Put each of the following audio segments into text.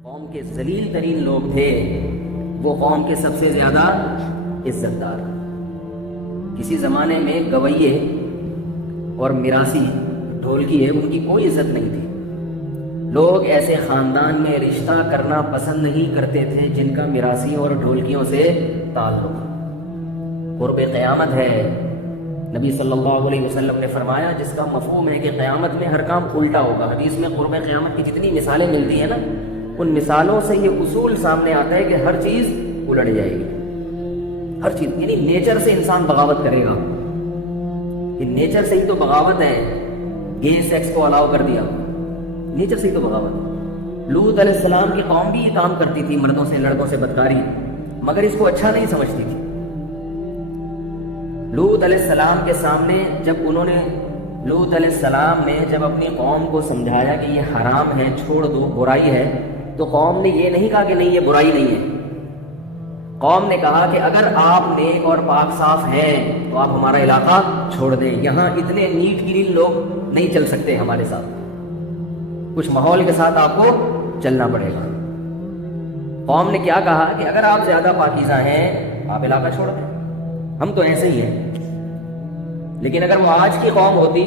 قوم کے ذلیل ترین لوگ تھے وہ قوم کے سب سے زیادہ عزت دار۔ کسی زمانے میں گویے اور میراثی ڈھولکی ہے ان کی کوئی عزت نہیں تھی۔ لوگ ایسے خاندان میں رشتہ کرنا پسند نہیں کرتے تھے جن کا میراثی اور ڈھولکیوں سے تعلق۔ قرب قیامت ہے، نبی صلی اللہ علیہ وسلم نے فرمایا جس کا مفہوم ہے کہ قیامت میں ہر کام الٹا ہوگا۔ حدیث میں قرب قیامت کی جتنی مثالیں ملتی ہیں نا، ان مثالوں سے یہ اصول سامنے آتا ہے کہ ہر چیز الٹ جائے گی، ہر چیز، یعنی نیچر سے انسان بغاوت کرے گا۔ یہ نیچر سے ہی تو بغاوت ہے، گے سیکس کو الاؤ کر دیا، نیچر سے ہی تو بغاوت۔ لوط علیہ السلام کی قوم بھی یہ کام کرتی تھی، مردوں سے لڑکوں سے بدکاری، مگر اس کو اچھا نہیں سمجھتی تھی۔ لوط علیہ السلام کے سامنے لوط علیہ السلام نے جب اپنی قوم کو سمجھایا کہ یہ حرام ہے، چھوڑ دو، برائی ہے، تو قوم نے یہ نہیں کہا کہ نہیں یہ برائی نہیں ہے۔ قوم نے کہا کہ اگر آپ نیک اور پاک صاف ہیں تو آپ ہمارا علاقہ چھوڑ دیں، یہاں اتنے نیٹ گرین لوگ نہیں چل سکتے ہمارے ساتھ، کچھ ماحول کے ساتھ آپ کو چلنا پڑے گا۔ قوم نے کیا کہا کہ اگر آپ زیادہ پاکیزہ ہیں آپ علاقہ چھوڑ دیں، ہم تو ایسے ہی ہیں۔ لیکن اگر وہ آج کی قوم ہوتی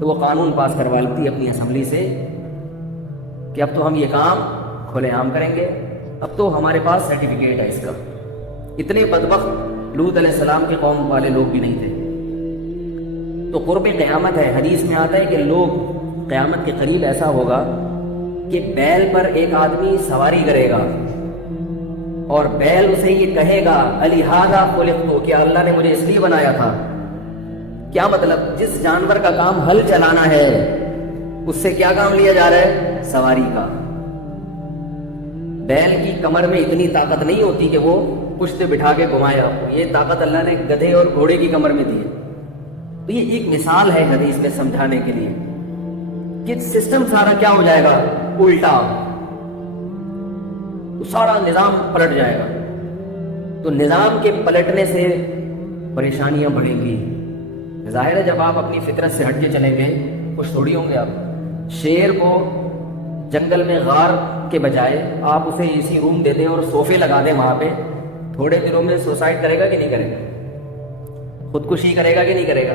تو وہ قانون پاس کروا لیتی اپنی اسمبلی سے کہ اب تو ہم یہ کام کھلے عام کریں گے، اب تو ہمارے پاس سرٹیفکیٹ ہے اس کا۔ اتنے بدبخت لوط علیہ السلام کے قوم والے لوگ بھی نہیں تھے۔ تو قرب قیامت ہے، حدیث میں آتا ہے کہ لوگ قیامت کے قریب ایسا ہوگا کہ بیل پر ایک آدمی سواری کرے گا اور بیل اسے یہ کہے گا الہذا خلقت، کیا اللہ نے مجھے اس لیے بنایا تھا۔ کیا مطلب؟ جس جانور کا کام ہل چلانا ہے اس سے کیا کام لیا جا رہا ہے؟ سواری کا۔ بیل کی کمر میں اتنی طاقت نہیں ہوتی کہ وہ پشت بٹھا کے گھمائے آپ کو، یہ طاقت اللہ نے گدھے اور گھوڑے کی کمر میں دی ہے۔ تو یہ ایک مثال ہے حدیث میں سمجھانے کے لیے کہ سسٹم سارا کیا ہو جائے گا؟ الٹا، تو سارا نظام پلٹ جائے گا۔ تو نظام کے پلٹنے سے پریشانیاں بڑھیں گی۔ ظاہر ہے جب آپ اپنی فطرت سے ہٹ کے چلیں گے خوش تھوڑی ہوں گے آپ۔ شیر کو جنگل میں غار کے بجائے آپ اسے اے سی روم دے دیں اور صوفے لگا دیں وہاں پہ، تھوڑے دنوں میں سوسائڈ کرے گا کہ نہیں کرے گا؟ خودکشی کرے گا کہ نہیں کرے گا؟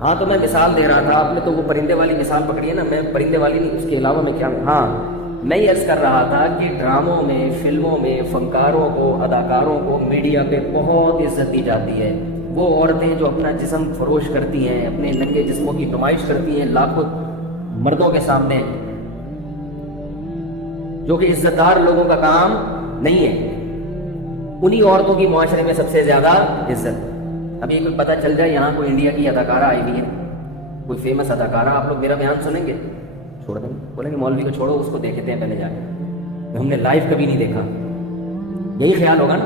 ہاں، تو میں مثال دے رہا تھا، آپ نے تو وہ پرندے والی مثال پکڑی ہے نا، میں پرندے والی نہیں، اس کے علاوہ میں کیا، ہاں میں یہ عرض کر رہا تھا کہ ڈراموں میں، فلموں میں فنکاروں کو، اداکاروں کو میڈیا پہ بہت عزت دی جاتی ہے۔ وہ عورتیں جو اپنا جسم فروش کرتی ہیں، اپنے ننگے جسموں کی نمائش کرتی ہیں لاکھوں مردوں کے سامنے، جو کہ عزت دار لوگوں کا کام نہیں ہے، انہی عورتوں کی معاشرے میں سب سے زیادہ عزت۔ ابھی کوئی پتہ چل جائے یہاں کوئی انڈیا کی اداکارہ آئی ہوئی ہے، کوئی فیمس اداکارہ، آپ لوگ میرا بیان سنیں گے؟ چھوڑ دیں گے، بولیں گے مولوی کو چھوڑو، اس کو دیکھتے ہیں پہلے جا کے، ہم نے لائیو کبھی نہیں دیکھا، یہی خیال ہوگا نا۔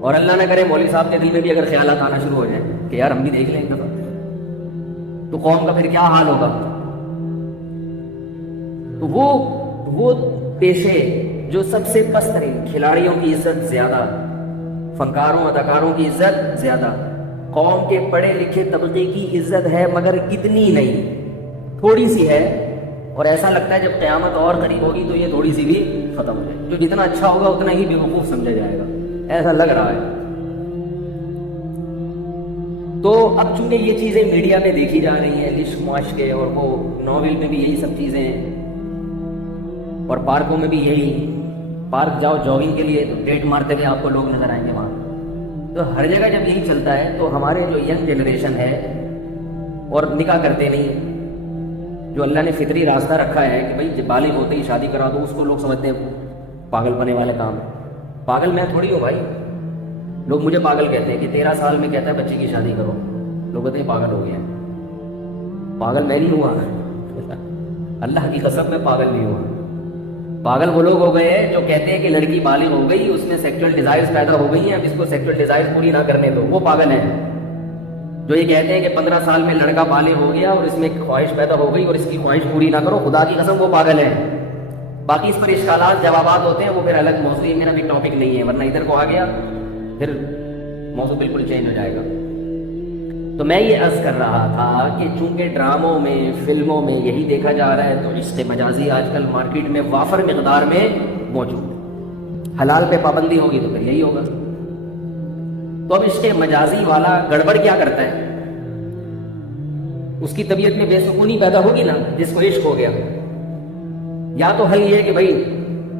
اور اللہ نہ کرے مولوی صاحب کے دل میں بھی اگر خیالات آنا شروع ہو جائیں کہ یار ہم بھی دیکھ لیں ایک دفعہ، تو قوم کا پھر کیا حال ہوگا؟ تو وہ پیشے جو سب سے پست ترین، کھلاڑیوں کی عزت زیادہ، فنکاروں اداکاروں کی عزت زیادہ، قوم کے پڑھے لکھے طبقے کی عزت ہے مگر اتنی نہیں، تھوڑی سی ہے، اور ایسا لگتا ہے جب قیامت اور قریب ہوگی تو یہ تھوڑی سی بھی ختم ہو جائے، جو جتنا اچھا ہوگا اتنا ہی بیوقوف سمجھا جائے گا، ایسا لگ رہا ہے۔ تو اب چونکہ یہ چیزیں میڈیا میں دیکھی جا رہی ہیں، لشک معاشقے، اور وہ ناول میں بھی یہی سب چیزیں ہیں، اور پارکوں میں بھی یہی، پارک جاؤ جاگنگ کے لیے تو ڈیٹ مارتے ہوئے آپ کو لوگ نظر آئیں گے وہاں، تو ہر جگہ جب یہی چلتا ہے تو ہمارے جو ینگ جنریشن ہے اور نکاح کرتے نہیں، جو اللہ نے فطری راستہ رکھا ہے کہ بھائی بالغ ہوتے ہی شادی کرا دو، اس کو لوگ سمجھتے ہیں پاگل بنے والے کام۔ پاگل میں تھوڑی ہوں بھائی، لوگ مجھے پاگل کہتے ہیں کہ 13 سال میں کہتا ہے بچے کی شادی کرو، لوگ کہتے ہیں پاگل ہو گیا۔ پاگل میں نہیں ہوا، اللہ کی قسم میں پاگل نہیں ہوا۔ پاگل وہ لوگ ہو گئے ہیں جو کہتے ہیں کہ لڑکی بالغ ہو گئی، اس میں سیکچول ڈیزائرز پیدا ہو گئی ہیں، اب اس کو سیکچول ڈیزائرز پوری نہ کرنے دو، وہ پاگل ہیں۔ جو یہ کہتے ہیں کہ 15 سال میں لڑکا بالغ ہو گیا اور اس میں ایک خواہش پیدا ہو گئی اور اس کی خواہش پوری نہ کرو، خدا کی قسم وہ پاگل ہیں۔ باقی اس پر اشکالات جوابات ہوتے ہیں، وہ پھر الگ موضوع ہے، میرا بھی ٹاپک نہیں ہے، ورنہ ادھر کو آ گیا پھر موضوع بالکل چینج ہو جائے گا۔ تو میں یہ عرض کر رہا تھا کہ چونکہ ڈراموں میں فلموں میں یہی دیکھا جا رہا ہے تو رشتے مجازی آج کل مارکیٹ میں وافر مقدار میں موجود ہے. حلال پہ پابندی ہوگی تو پھر یہی ہوگا. تو اب رشتے مجازی والا گڑبڑ کیا کرتا ہے؟ اس کی طبیعت میں بے سکونی پیدا ہوگی نا، جس کو عشق ہو گیا. یا تو حل یہ ہے کہ بھائی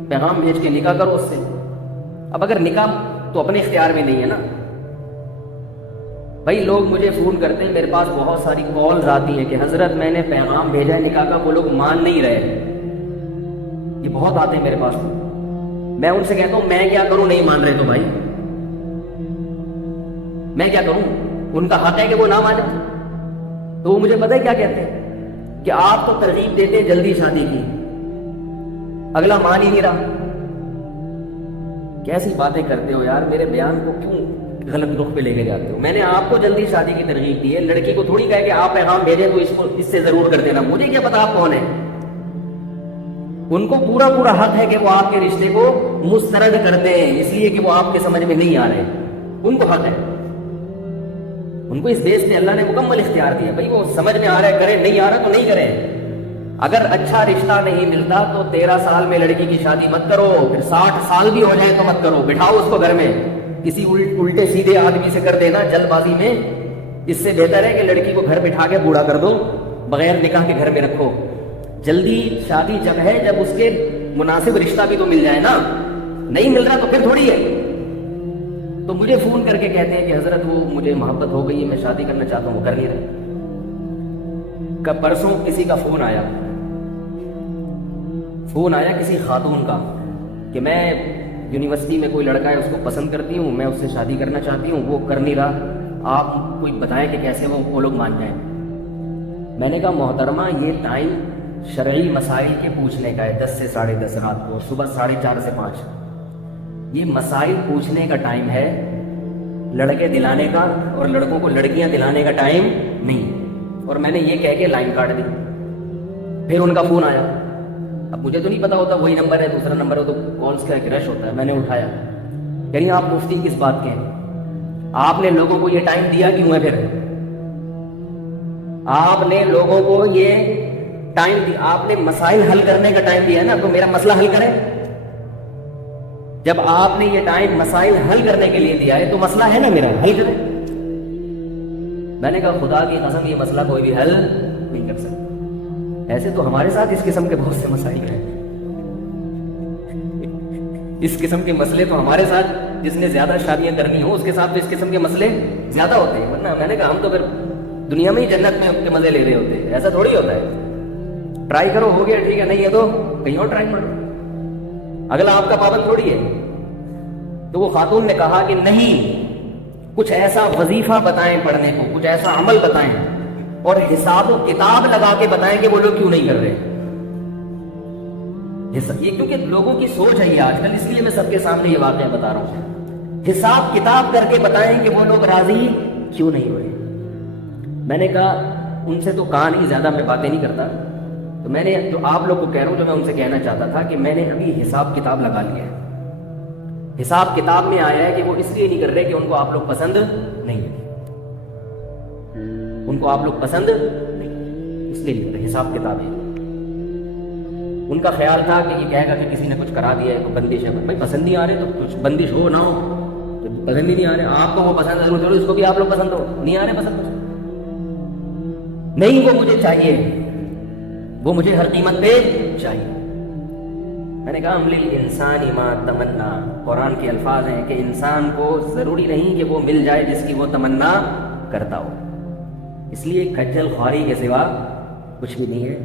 پیغام بھیج کے نکاح کرو اس سے. اب اگر نکاح تو اپنے اختیار میں نہیں ہے نا. بھائی لوگ مجھے فون کرتے ہیں، میرے پاس بہت ساری کالز آتی ہیں کہ حضرت میں نے پیغام بھیجا ہے نکاح کا، وہ لوگ مان نہیں رہے. یہ بہت آتے ہیں میرے پاس. میں ان سے کہتا ہوں میں کیا کروں، نہیں مان رہے تو بھائی میں کیا کروں؟ ان کا حق ہے کہ وہ نہ مانے. تو وہ مجھے پتہ ہے کیا کہتے ہیں کہ آپ تو ترغیب دیتے ہیں جلدی شادی کی، اگلا مان ہی نہیں رہا. کیسی باتیں کرتے ہو یار، میرے بیان کو کیوں غلط رخ پہ لے کے جاتے ہو؟ میں نے آپ کو جلدی شادی کی ترغیب دی ہے، لڑکی کو تھوڑی کہا کہ آپ پیغام بھیجیں تو اس سے ضرور کر دینا. مجھے کیا پتا آپ کون ہیں؟ ان کو پورا حق ہے کہ وہ آپ کے رشتے کو مسترد کرتے ہیں، اس لیے کہ وہ آپ کے سمجھ میں نہیں آ رہے. ان کو حق ہے، ان کو اس دیش میں اللہ نے مکمل اختیار دیا. بھائی وہ سمجھ میں آ رہا ہے کرے، نہیں آ رہا تو نہیں کرے. اگر اچھا رشتہ نہیں ملتا تو 13 سال میں لڑکی کی شادی مت کرو، پھر 60 سال بھی ہو جائے تو مت کرو. بٹھاؤ اس کو گھر میں، کسی الٹے سیدھے آدمی سے کر دینا جلد بازی میں. اس سے بہتر ہے کہ لڑکی کو گھر بٹھا کے بوڑھا کر دو، بغیر نکاح کے گھر میں رکھو. جلدی شادی جب ہے جب اس کے مناسب رشتہ بھی تو مل جائے نا. نہیں مل رہا تو پھر تھوڑی ہے. تو مجھے فون کر کے کہتے ہیں کہ حضرت وہ مجھے محبت ہو گئی ہے، میں شادی کرنا چاہتا ہوں، وہ کر نہیں رہے. پرسوں کسی کا فون آیا کسی خاتون کا کہ میں یونیورسٹی میں کوئی لڑکا ہے اس کو پسند کرتی ہوں، میں اس سے شادی کرنا چاہتی ہوں، وہ کر نہیں رہا، آپ کوئی بتائیں کہ کیسے وہ لوگ مان جائیں. میں نے کہا محترمہ یہ ٹائم شرعی مسائل کے پوچھنے کا ہے، 10 سے 10:30 رات کو، صبح 4:30 سے 5. یہ مسائل پوچھنے کا ٹائم ہے، لڑکے دلانے کا اور لڑکوں کو لڑکیاں دلانے کا ٹائم نہیں. اور میں نے یہ کہہ کے لائن کاٹ دی. پھر ان کا فون آیا. اب مجھے تو نہیں پتا ہوتا وہی نمبر ہے دوسرا نمبر ہے، تو کالز کا ایک رش ہوتا ہے. میں نے اٹھایا، یعنی آپ مفتی کس بات کے ہیں؟ آپ نے لوگوں کو یہ ٹائم دیا کیوں ہے؟ پھر آپ نے لوگوں کو یہ ٹائم دیا، آپ نے مسائل حل کرنے کا ٹائم دیا ہے نا، تو میرا مسئلہ حل کریں. جب آپ نے یہ ٹائم مسائل حل کرنے کے لیے دیا ہے تو مسئلہ ہے نا میرا، حل کریں. میں نے کہا خدا کی قسم یہ مسئلہ کوئی بھی حل نہیں کر سکتا. ایسے تو ہمارے ساتھ اس قسم کے بہت سے مسائل ہیں. اس قسم کے مسئلے تو ہمارے ساتھ، جس نے زیادہ شادیاں کرنی ہوں اس کے ساتھ تو اس قسم کے مسئلے زیادہ ہوتے ہیں. ورنہ میں نے کہا ہم تو پھر دنیا میں ہی جنت میں اپنے مزے لے رہے ہوتے ہیں. ایسا تھوڑی ہوتا ہے. ٹرائی کرو، ہو گیا ٹھیک ہے، نہیں ہے تو کہیں اور ٹرائی کرو. اگلا آپ کا پابند تھوڑی ہے. تو وہ خاتون نے کہا کہ نہیں، کچھ ایسا وظیفہ بتائیں پڑھنے کو، کچھ ایسا عمل بتائیں اور حساب و کتاب لگا کے بتائیں کہ وہ لوگ کیوں نہیں کر رہے. یہ کیونکہ لوگوں کی سوچ ہے یہ آج کل، اس لیے میں سب کے سامنے یہ واقعہ بتا رہا ہوں. حساب کتاب کر کے بتائیں کہ وہ لوگ راضی کیوں نہیں ہوئے. میں نے کہا ان سے تو کہا نہیں، زیادہ میں باتیں نہیں کرتا. تو میں نے جو آپ لوگ کو کہہ رہا ہوں، جو میں ان سے کہنا چاہتا تھا کہ میں نے ابھی حساب کتاب لگا لیا ہے. حساب کتاب میں آیا ہے کہ وہ اس لیے نہیں کر رہے کہ ان کو آپ لوگ پسند نہیں، ان کو آپ لوگ پسند نہیں، اس لیے نہیں کر رہے. حساب کتاب ہے. ان کا خیال تھا کہ یہ کہے گا کہ کسی نے کچھ کرا دیا ہے تو بندش ہے. بھائی پسند نہیں آ رہے تو کچھ بندش ہو نہ ہو، تو پسند ہی نہیں آ رہے. آپ کو وہ پسند ضرور کرو، اس کو بھی آپ لوگ پسند ہو. نہیں آ رہے پسند نہیں، وہ مجھے چاہیے، وہ مجھے ہر قیمت پہ چاہیے. میں نے کہا عملی انسان ما تمنا، قرآن کے الفاظ ہیں کہ انسان کو ضروری نہیں کہ وہ مل جائے جس کی وہ تمنا کرتا ہو. اس لیے کھجل خواری کے سوا کچھ بھی نہیں ہے،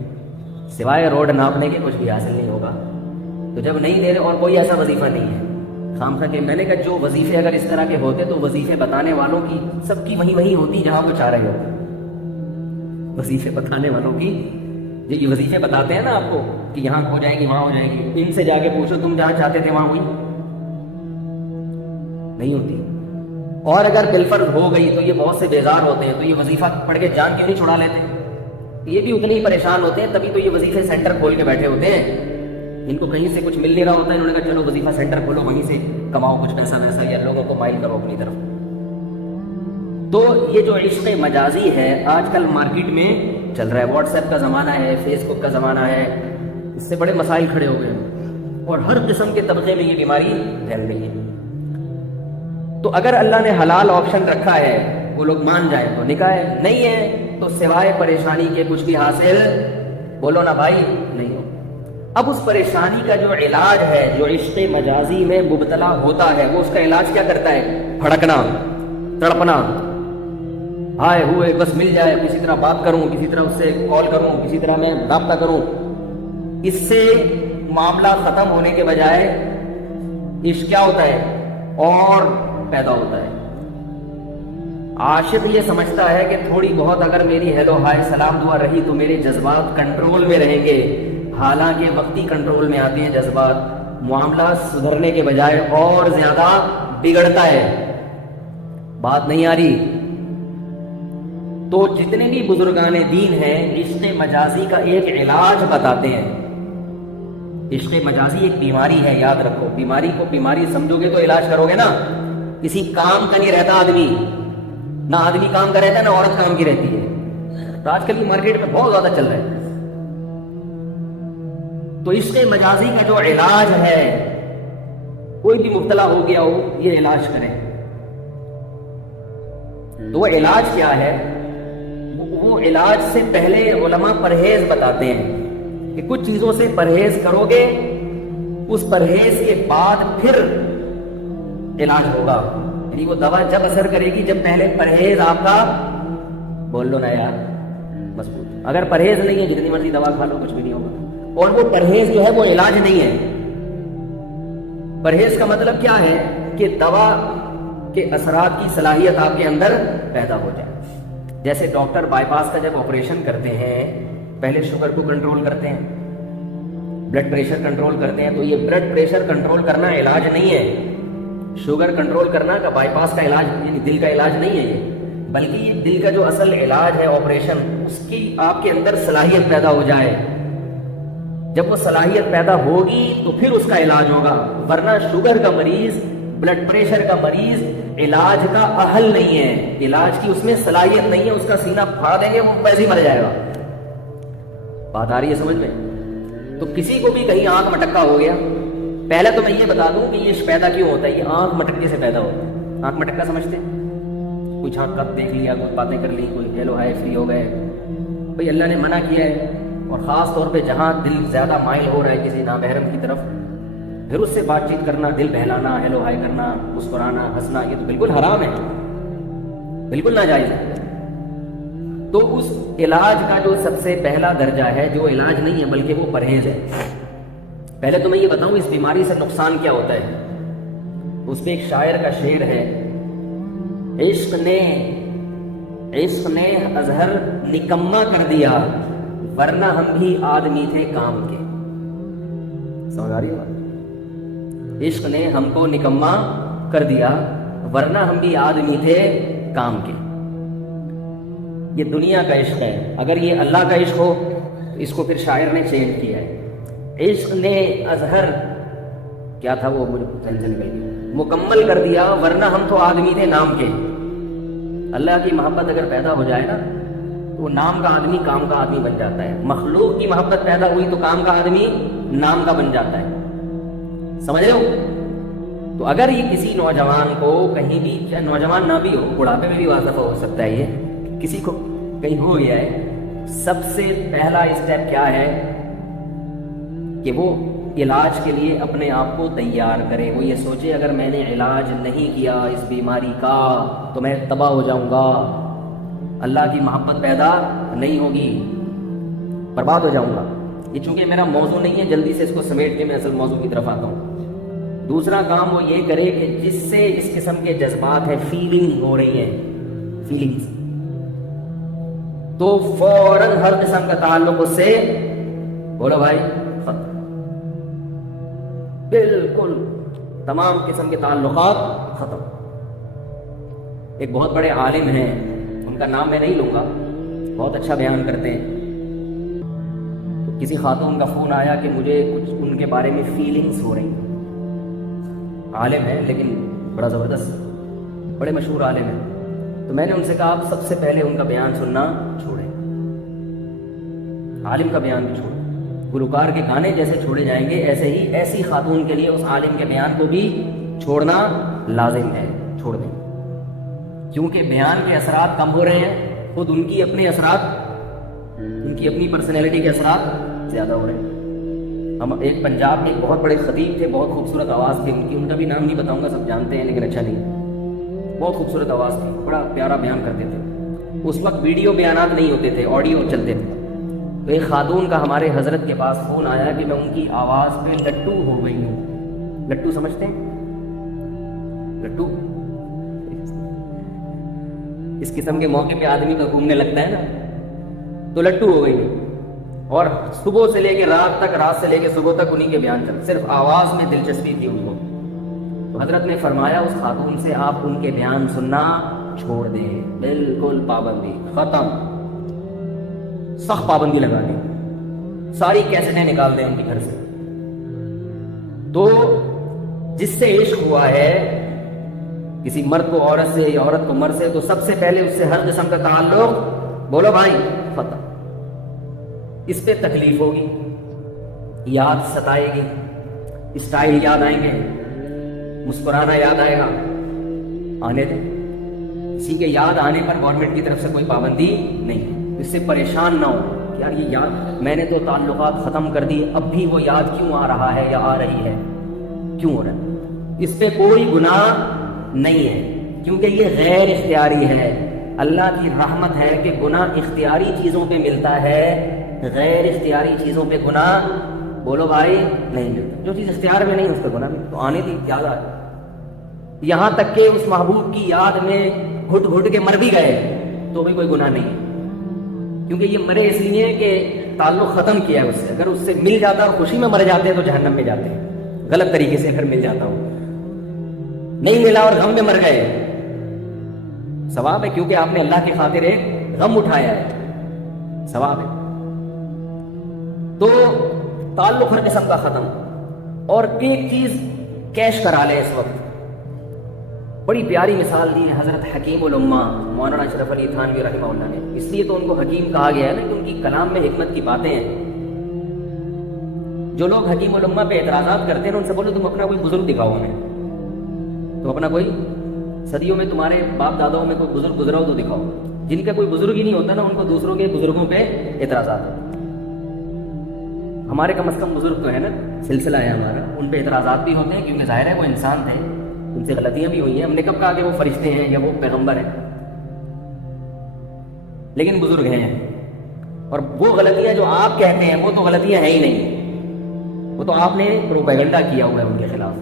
سوائے روڈ ناپنے کے کچھ بھی حاصل نہیں ہوگا. تو جب نہیں دے رہے اور کوئی ایسا وظیفہ نہیں ہے خامخواہ کہ، میں نے کہا جو وظیفے اگر اس طرح کے ہوتے تو وظیفے بتانے والوں کی سب کی وہی ہوتی جہاں وہ چاہ رہے ہوتے. وظیفے بتانے والوں کی جو یہ وظیفے بتاتے ہیں نا آپ کو کہ یہاں ہو جائے گی وہاں ہو جائے گی، ان سے جا کے پوچھو تم جہاں چاہتے تھے وہاں ہوئی نہیں ہوتی. اور اگر بالفرض ہو گئی تو یہ بہت سے بیزار ہوتے ہیں، تو یہ وظیفہ پڑھ کے جان کیوں نہیں چھڑا لیتے؟ یہ بھی اتنے ہی پریشان ہوتے ہیں، تبھی تو یہ وظیفے سینٹر کھول کے بیٹھے ہوتے ہیں. ان کو کہیں سے کچھ مل نہیں رہا ہوتا ہے، انہوں نے کہا چلو وظیفہ سینٹر کھولو، وہیں سے کماؤ کچھ پیسہ ویسا یا لوگوں کو مائل کرو اپنی طرف. تو یہ جو عشق مجازی ہے آج کل مارکیٹ میں چل رہا ہے، واٹس ایپ کا زمانہ ہے، فیس بک کا زمانہ ہے، اس سے بڑے مسائل کھڑے ہو گئے ہیں اور ہر قسم کے طبقے میں یہ بیماری پھیل رہی ہے۔ تو اگر اللہ نے حلال آپشن رکھا ہے وہ لوگ مان جائیں تو نکاح ہے، نہیں ہے تو سوائے پریشانی کے کچھ بھی حاصل بولو نا بھائی نہیں ہو۔ اب اس پریشانی کا جو علاج ہے، جو عشق مجازی میں مبتلا ہوتا ہے، وہ اس کا علاج کیا کرتا ہے؟ پھڑکنا، تڑپنا، ہائے ہوئے بس مل جائے، کسی طرح بات کروں، کسی طرح اس سے کال کروں، کسی طرح میں رابطہ کروں۔ اس سے معاملہ ختم ہونے کے بجائے عشق کیا ہوتا ہے؟ اور پیدا ہوتا ہے۔ عاشق یہ سمجھتا ہے کہ تھوڑی بہت اگر میری ہیلو ہائے سلام دعا رہی تو میرے جذبات کنٹرول میں رہیں گے، حالانکہ وقتی کنٹرول میں آتے ہیں جذبات، معاملہ سدھرنے کے بجائے اور زیادہ بگڑتا ہے۔ بات نہیں آ رہی؟ تو جتنے بھی بزرگان دین ہیں عشق مجازی کا ایک علاج بتاتے ہیں۔ عشق مجازی ایک بیماری ہے، یاد رکھو، بیماری کو بیماری سمجھو گے تو علاج کرو گے نا۔ کسی کام کا نہیں رہتا آدمی، نہ آدمی کام کا رہتا ہے نہ عورت کام کی رہتی ہے، تو آج کل کی مارکیٹ میں بہت زیادہ چل رہا ہے۔ تو عشق مجازی کا جو علاج ہے، کوئی بھی مبتلا ہو گیا ہو یہ علاج کرے۔ تو وہ علاج کیا ہے؟ وہ علاج سے پہلے علماء پرہیز بتاتے ہیں کہ کچھ چیزوں سے پرہیز کرو گے، اس پرہیز کے بعد پھر علاج ہوگا۔ یعنی وہ دوا جب اثر کرے گی جب پہلے پرہیز آپ کا، بول لو نا یار مضبوط، اگر پرہیز نہیں ہے جتنی مرضی دوا کھا لو کچھ بھی نہیں ہوگا۔ اور وہ پرہیز جو ہے وہ علاج نہیں ہے۔ پرہیز کا مطلب کیا ہے؟ کہ دوا کے اثرات کی صلاحیت آپ کے اندر پیدا ہو جائے۔ جیسے ڈاکٹر بائی پاس کا جب آپریشن کرتے ہیں پہلے شوگر کو کنٹرول کرتے ہیں، بلڈ پریشر کنٹرول کرتے ہیں، تو یہ بلڈ پریشر کنٹرول کرنا علاج نہیں ہے، شوگر کنٹرول کرنا کا بائی پاس کا علاج، یعنی دل کا علاج نہیں ہے یہ، بلکہ یہ دل کا جو اصل علاج ہے آپریشن، اس کی آپ کے اندر صلاحیت پیدا ہو جائے۔ جب وہ صلاحیت پیدا ہوگی تو پھر اس کا علاج ہوگا، ورنہ شوگر کا مریض، بلڈ پریشر کا مریض علاج کا اہل نہیں ہے، علاج کی اس میں صلاحیت نہیں ہے، اس کا سینہ پھاڑ دیں گے وہ ویسے ہی مر جائے گا۔ بات آ رہی ہے سمجھ میں؟ تو کسی کو بھی کہیں آنکھ مٹکا ہو گیا، پہلے تو میں یہ بتا دوں کہ یہ پیدا کیوں ہوتا ہے، یہ آنکھ مٹکے سے پیدا ہوتا ہے۔ آنکھ مٹکا سمجھتے ہیں؟ کوئی جھانک کر دیکھ لیا، کوئی باتیں کر لی، کوئی ہیلو ہائے فری ہو گئے، بھئی اللہ نے منع کیا ہے، اور خاص طور پہ جہاں دل زیادہ مائل ہو رہا ہے کسی نامحرم کی طرف، پھر اس سے بات چیت کرنا، دل بہلانا، ہیلو ہائے کرنا، مسکرانا، ہنسنا، یہ تو بالکل حرام ہے، بالکل ناجائز ہے۔ تو اس علاج کا جو سب سے پہلا درجہ ہے، جو علاج نہیں ہے بلکہ وہ پرہیز ہے۔ پہلے تو میں یہ بتاؤں اس بیماری سے نقصان کیا ہوتا ہے۔ اس پہ ایک شاعر کا شعر ہے، عشق نے اظہر نکما کر دیا، ورنہ ہم بھی آدمی تھے کام کے۔ سمجھ آ رہی ہے بات؟ عشق نے ہم کو نکما کر دیا، ورنہ ہم بھی آدمی تھے کام کے۔ یہ دنیا کا عشق ہے، اگر یہ اللہ کا عشق ہو تو اس کو پھر شاعر نے چینج کیا ہے۔ عشق نے اظہر کیا تھا وہ مجھے ٹینشن نکل گئی، مکمل کر دیا، ورنہ ہم تو آدمی تھے نام کے۔ اللہ کی محبت اگر پیدا ہو جائے نا تو نام کا آدمی کام کا آدمی بن جاتا ہے۔ مخلوق کی محبت پیدا ہوئی تو کام کا آدمی نام کا بن جاتا ہے۔ سمجھ رہے ہو؟ تو اگر یہ کسی نوجوان کو کہیں بھی، چاہے نوجوان نہ بھی ہو، بڑھاپے میں بھی واضح ہو سکتا ہے، یہ کسی کو کہیں ہو گیا ہے، سب سے پہلا اسٹیپ کیا ہے کہ وہ علاج کے لیے اپنے آپ کو تیار کرے۔ وہ یہ سوچے اگر میں نے علاج نہیں کیا اس بیماری کا تو میں تباہ ہو جاؤں گا، اللہ کی محبت پیدا نہیں ہوگی، برباد ہو جاؤں گا۔ یہ چونکہ میرا موضوع نہیں ہے، جلدی سے اس کو سمیٹ کے میں اصل موضوع کی طرف آتا ہوں۔ دوسرا کام وہ یہ کرے کہ جس سے اس قسم کے جذبات ہیں، فیلنگ ہو رہی ہیں، فیلنگز، تو فوراً ہر قسم کا تعلق اس سے، بولو بھائی، بالکل تمام قسم کے تعلقات ختم۔ ایک بہت بڑے عالم ہیں، ان کا نام میں نہیں لوں گا، بہت اچھا بیان کرتے ہیں۔ تو کسی خاتون کا فون آیا کہ مجھے کچھ ان کے بارے میں فیلنگز ہو رہی ہیں۔ عالم ہے لیکن بڑا زبردست، بڑے مشہور عالم ہیں۔ تو میں نے ان سے کہا آپ سب سے پہلے ان کا بیان سننا چھوڑیں، عالم کا بیان بھی چھوڑیں، گلوکار کے گانے جیسے چھوڑے جائیں گے ایسے ہی ایسی خاتون کے لیے اس عالم کے بیان کو بھی چھوڑنا لازم ہے، چھوڑ دیں، کیونکہ بیان کے اثرات کم ہو رہے ہیں، خود ان کی اپنے اثرات، ان کی اپنی پرسنالٹی کے اثرات زیادہ ہو رہے ہیں۔ ہم ایک پنجاب میں ایک بہت بڑے خطیب تھے، بہت خوبصورت آواز تھی ان کی، ان کا بھی نام نہیں بتاؤں گا، سب جانتے ہیں لیکن اچھا نہیں، بہت خوبصورت آواز تھی، بڑا پیارا بیان کرتے تھے۔ اس وقت ویڈیو بیانات نہیں ہوتے تھے، آڈیو چلتے تھے۔ تو ایک خاتون کا ہمارے حضرت کے پاس فون آیا کہ میں ان کی آواز پہ لٹو ہو گئی ہوں۔ لٹو سمجھتے ہیں؟ لٹو اس قسم کے موقع پہ آدمی کا گھومنے لگتا ہے نا، تو لٹو ہو گئی ہوں، اور صبح سے لے کے رات تک، رات سے لے کے صبح تک انہی کے بیان چل، صرف آواز میں دلچسپی تھی ان کو۔ تو حضرت نے فرمایا اس خاتون سے آپ ان کے بیان سننا چھوڑ دیں، بالکل پابندی ختم، سخت پابندی لگا دیں، ساری کیسٹیں نکال دیں ان کے گھر سے۔ تو جس سے عشق ہوا ہے کسی مرد کو عورت سے یا عورت کو مرد سے، تو سب سے پہلے اس سے ہر قسم کا تعلق، بولو بھائی، ختم۔ اس پہ تکلیف ہوگی، یاد ستائے گی، اسٹائل یاد آئیں گے، مسکرانا یاد آئے گا، آنے دیں۔ کسی کے یاد آنے پر گورنمنٹ کی طرف سے کوئی پابندی نہیں، اس سے پریشان نہ ہو کہ یار یہ یاد، میں نے تو تعلقات ختم کر دیے، اب بھی وہ یاد کیوں آ رہا ہے یا آ رہی ہے، کیوں ہو رہا ہے؟ اس پہ کوئی گناہ نہیں ہے، کیونکہ یہ غیر اختیاری ہے۔ اللہ کی رحمت ہے کہ گناہ اختیاری چیزوں پہ ملتا ہے، غیر اختیاری چیزوں پہ گناہ، بولو بھائی، نہیں ملتا۔ جو چیز اختیار میں نہیں اس پہ گناہ نہیں، تو آنے دی، یاد آ جائے۔ یہاں تک کہ اس محبوب کی یاد میں گھٹ گھٹ کے مر بھی گئے تو بھی کوئی گناہ نہیں ہے، کیونکہ یہ مرے اس لیے کہ تعلق ختم کیا ہے اس سے۔ اگر اس سے مل جاتا اور خوشی میں مر جاتے ہیں تو جہنم میں جاتے ہیں، غلط طریقے سے اگر مل جاتا ہو، نہیں ملا اور غم میں مر گئے، ثواب ہے، کیونکہ آپ نے اللہ کی خاطر ایک غم اٹھایا ہے، ثواب ہے۔ تو تعلق ہر قسم کا ختم، اور ایک چیز کیش کرا لے اس وقت۔ بڑی پیاری مثال دی ہے حضرت حکیم الامہ مولانا اشرف علی تھانوی رحمہ اللہ نے، اس لیے تو ان کو حکیم کہا گیا ہے نا کہ ان کی کلام میں حکمت کی باتیں ہیں۔ جو لوگ حکیم الامہ پہ اعتراضات کرتے ہیں ان سے بولو تم اپنا کوئی بزرگ دکھاؤ ہمیں، تو اپنا کوئی، صدیوں میں تمہارے باپ داداؤں میں کوئی بزرگ گزرا ہو تو دکھاؤ۔ جن کا کوئی بزرگ ہی نہیں ہوتا نا، ان کو دوسروں کے بزرگوں پہ اعتراضات ہوتے ہیں۔ ہمارے کم از کم بزرگ تو ہے نا، سلسلہ ہے ہمارا، ان پہ اعتراضات بھی ہوتے ہیں، کیونکہ ظاہر ہے وہ انسان تھے، ان سے غلطیاں بھی ہوئی ہیں۔ ہم نے کب کہا کہ وہ فرشتے ہیں یا وہ پیغمبر ہیں؟ لیکن بزرگ ہیں، اور وہ غلطیاں جو آپ کہتے ہیں وہ تو غلطیاں ہیں ہی نہیں، وہ تو آپ نے پروپیگنڈا کیا ہوا ہے ان کے خلاف،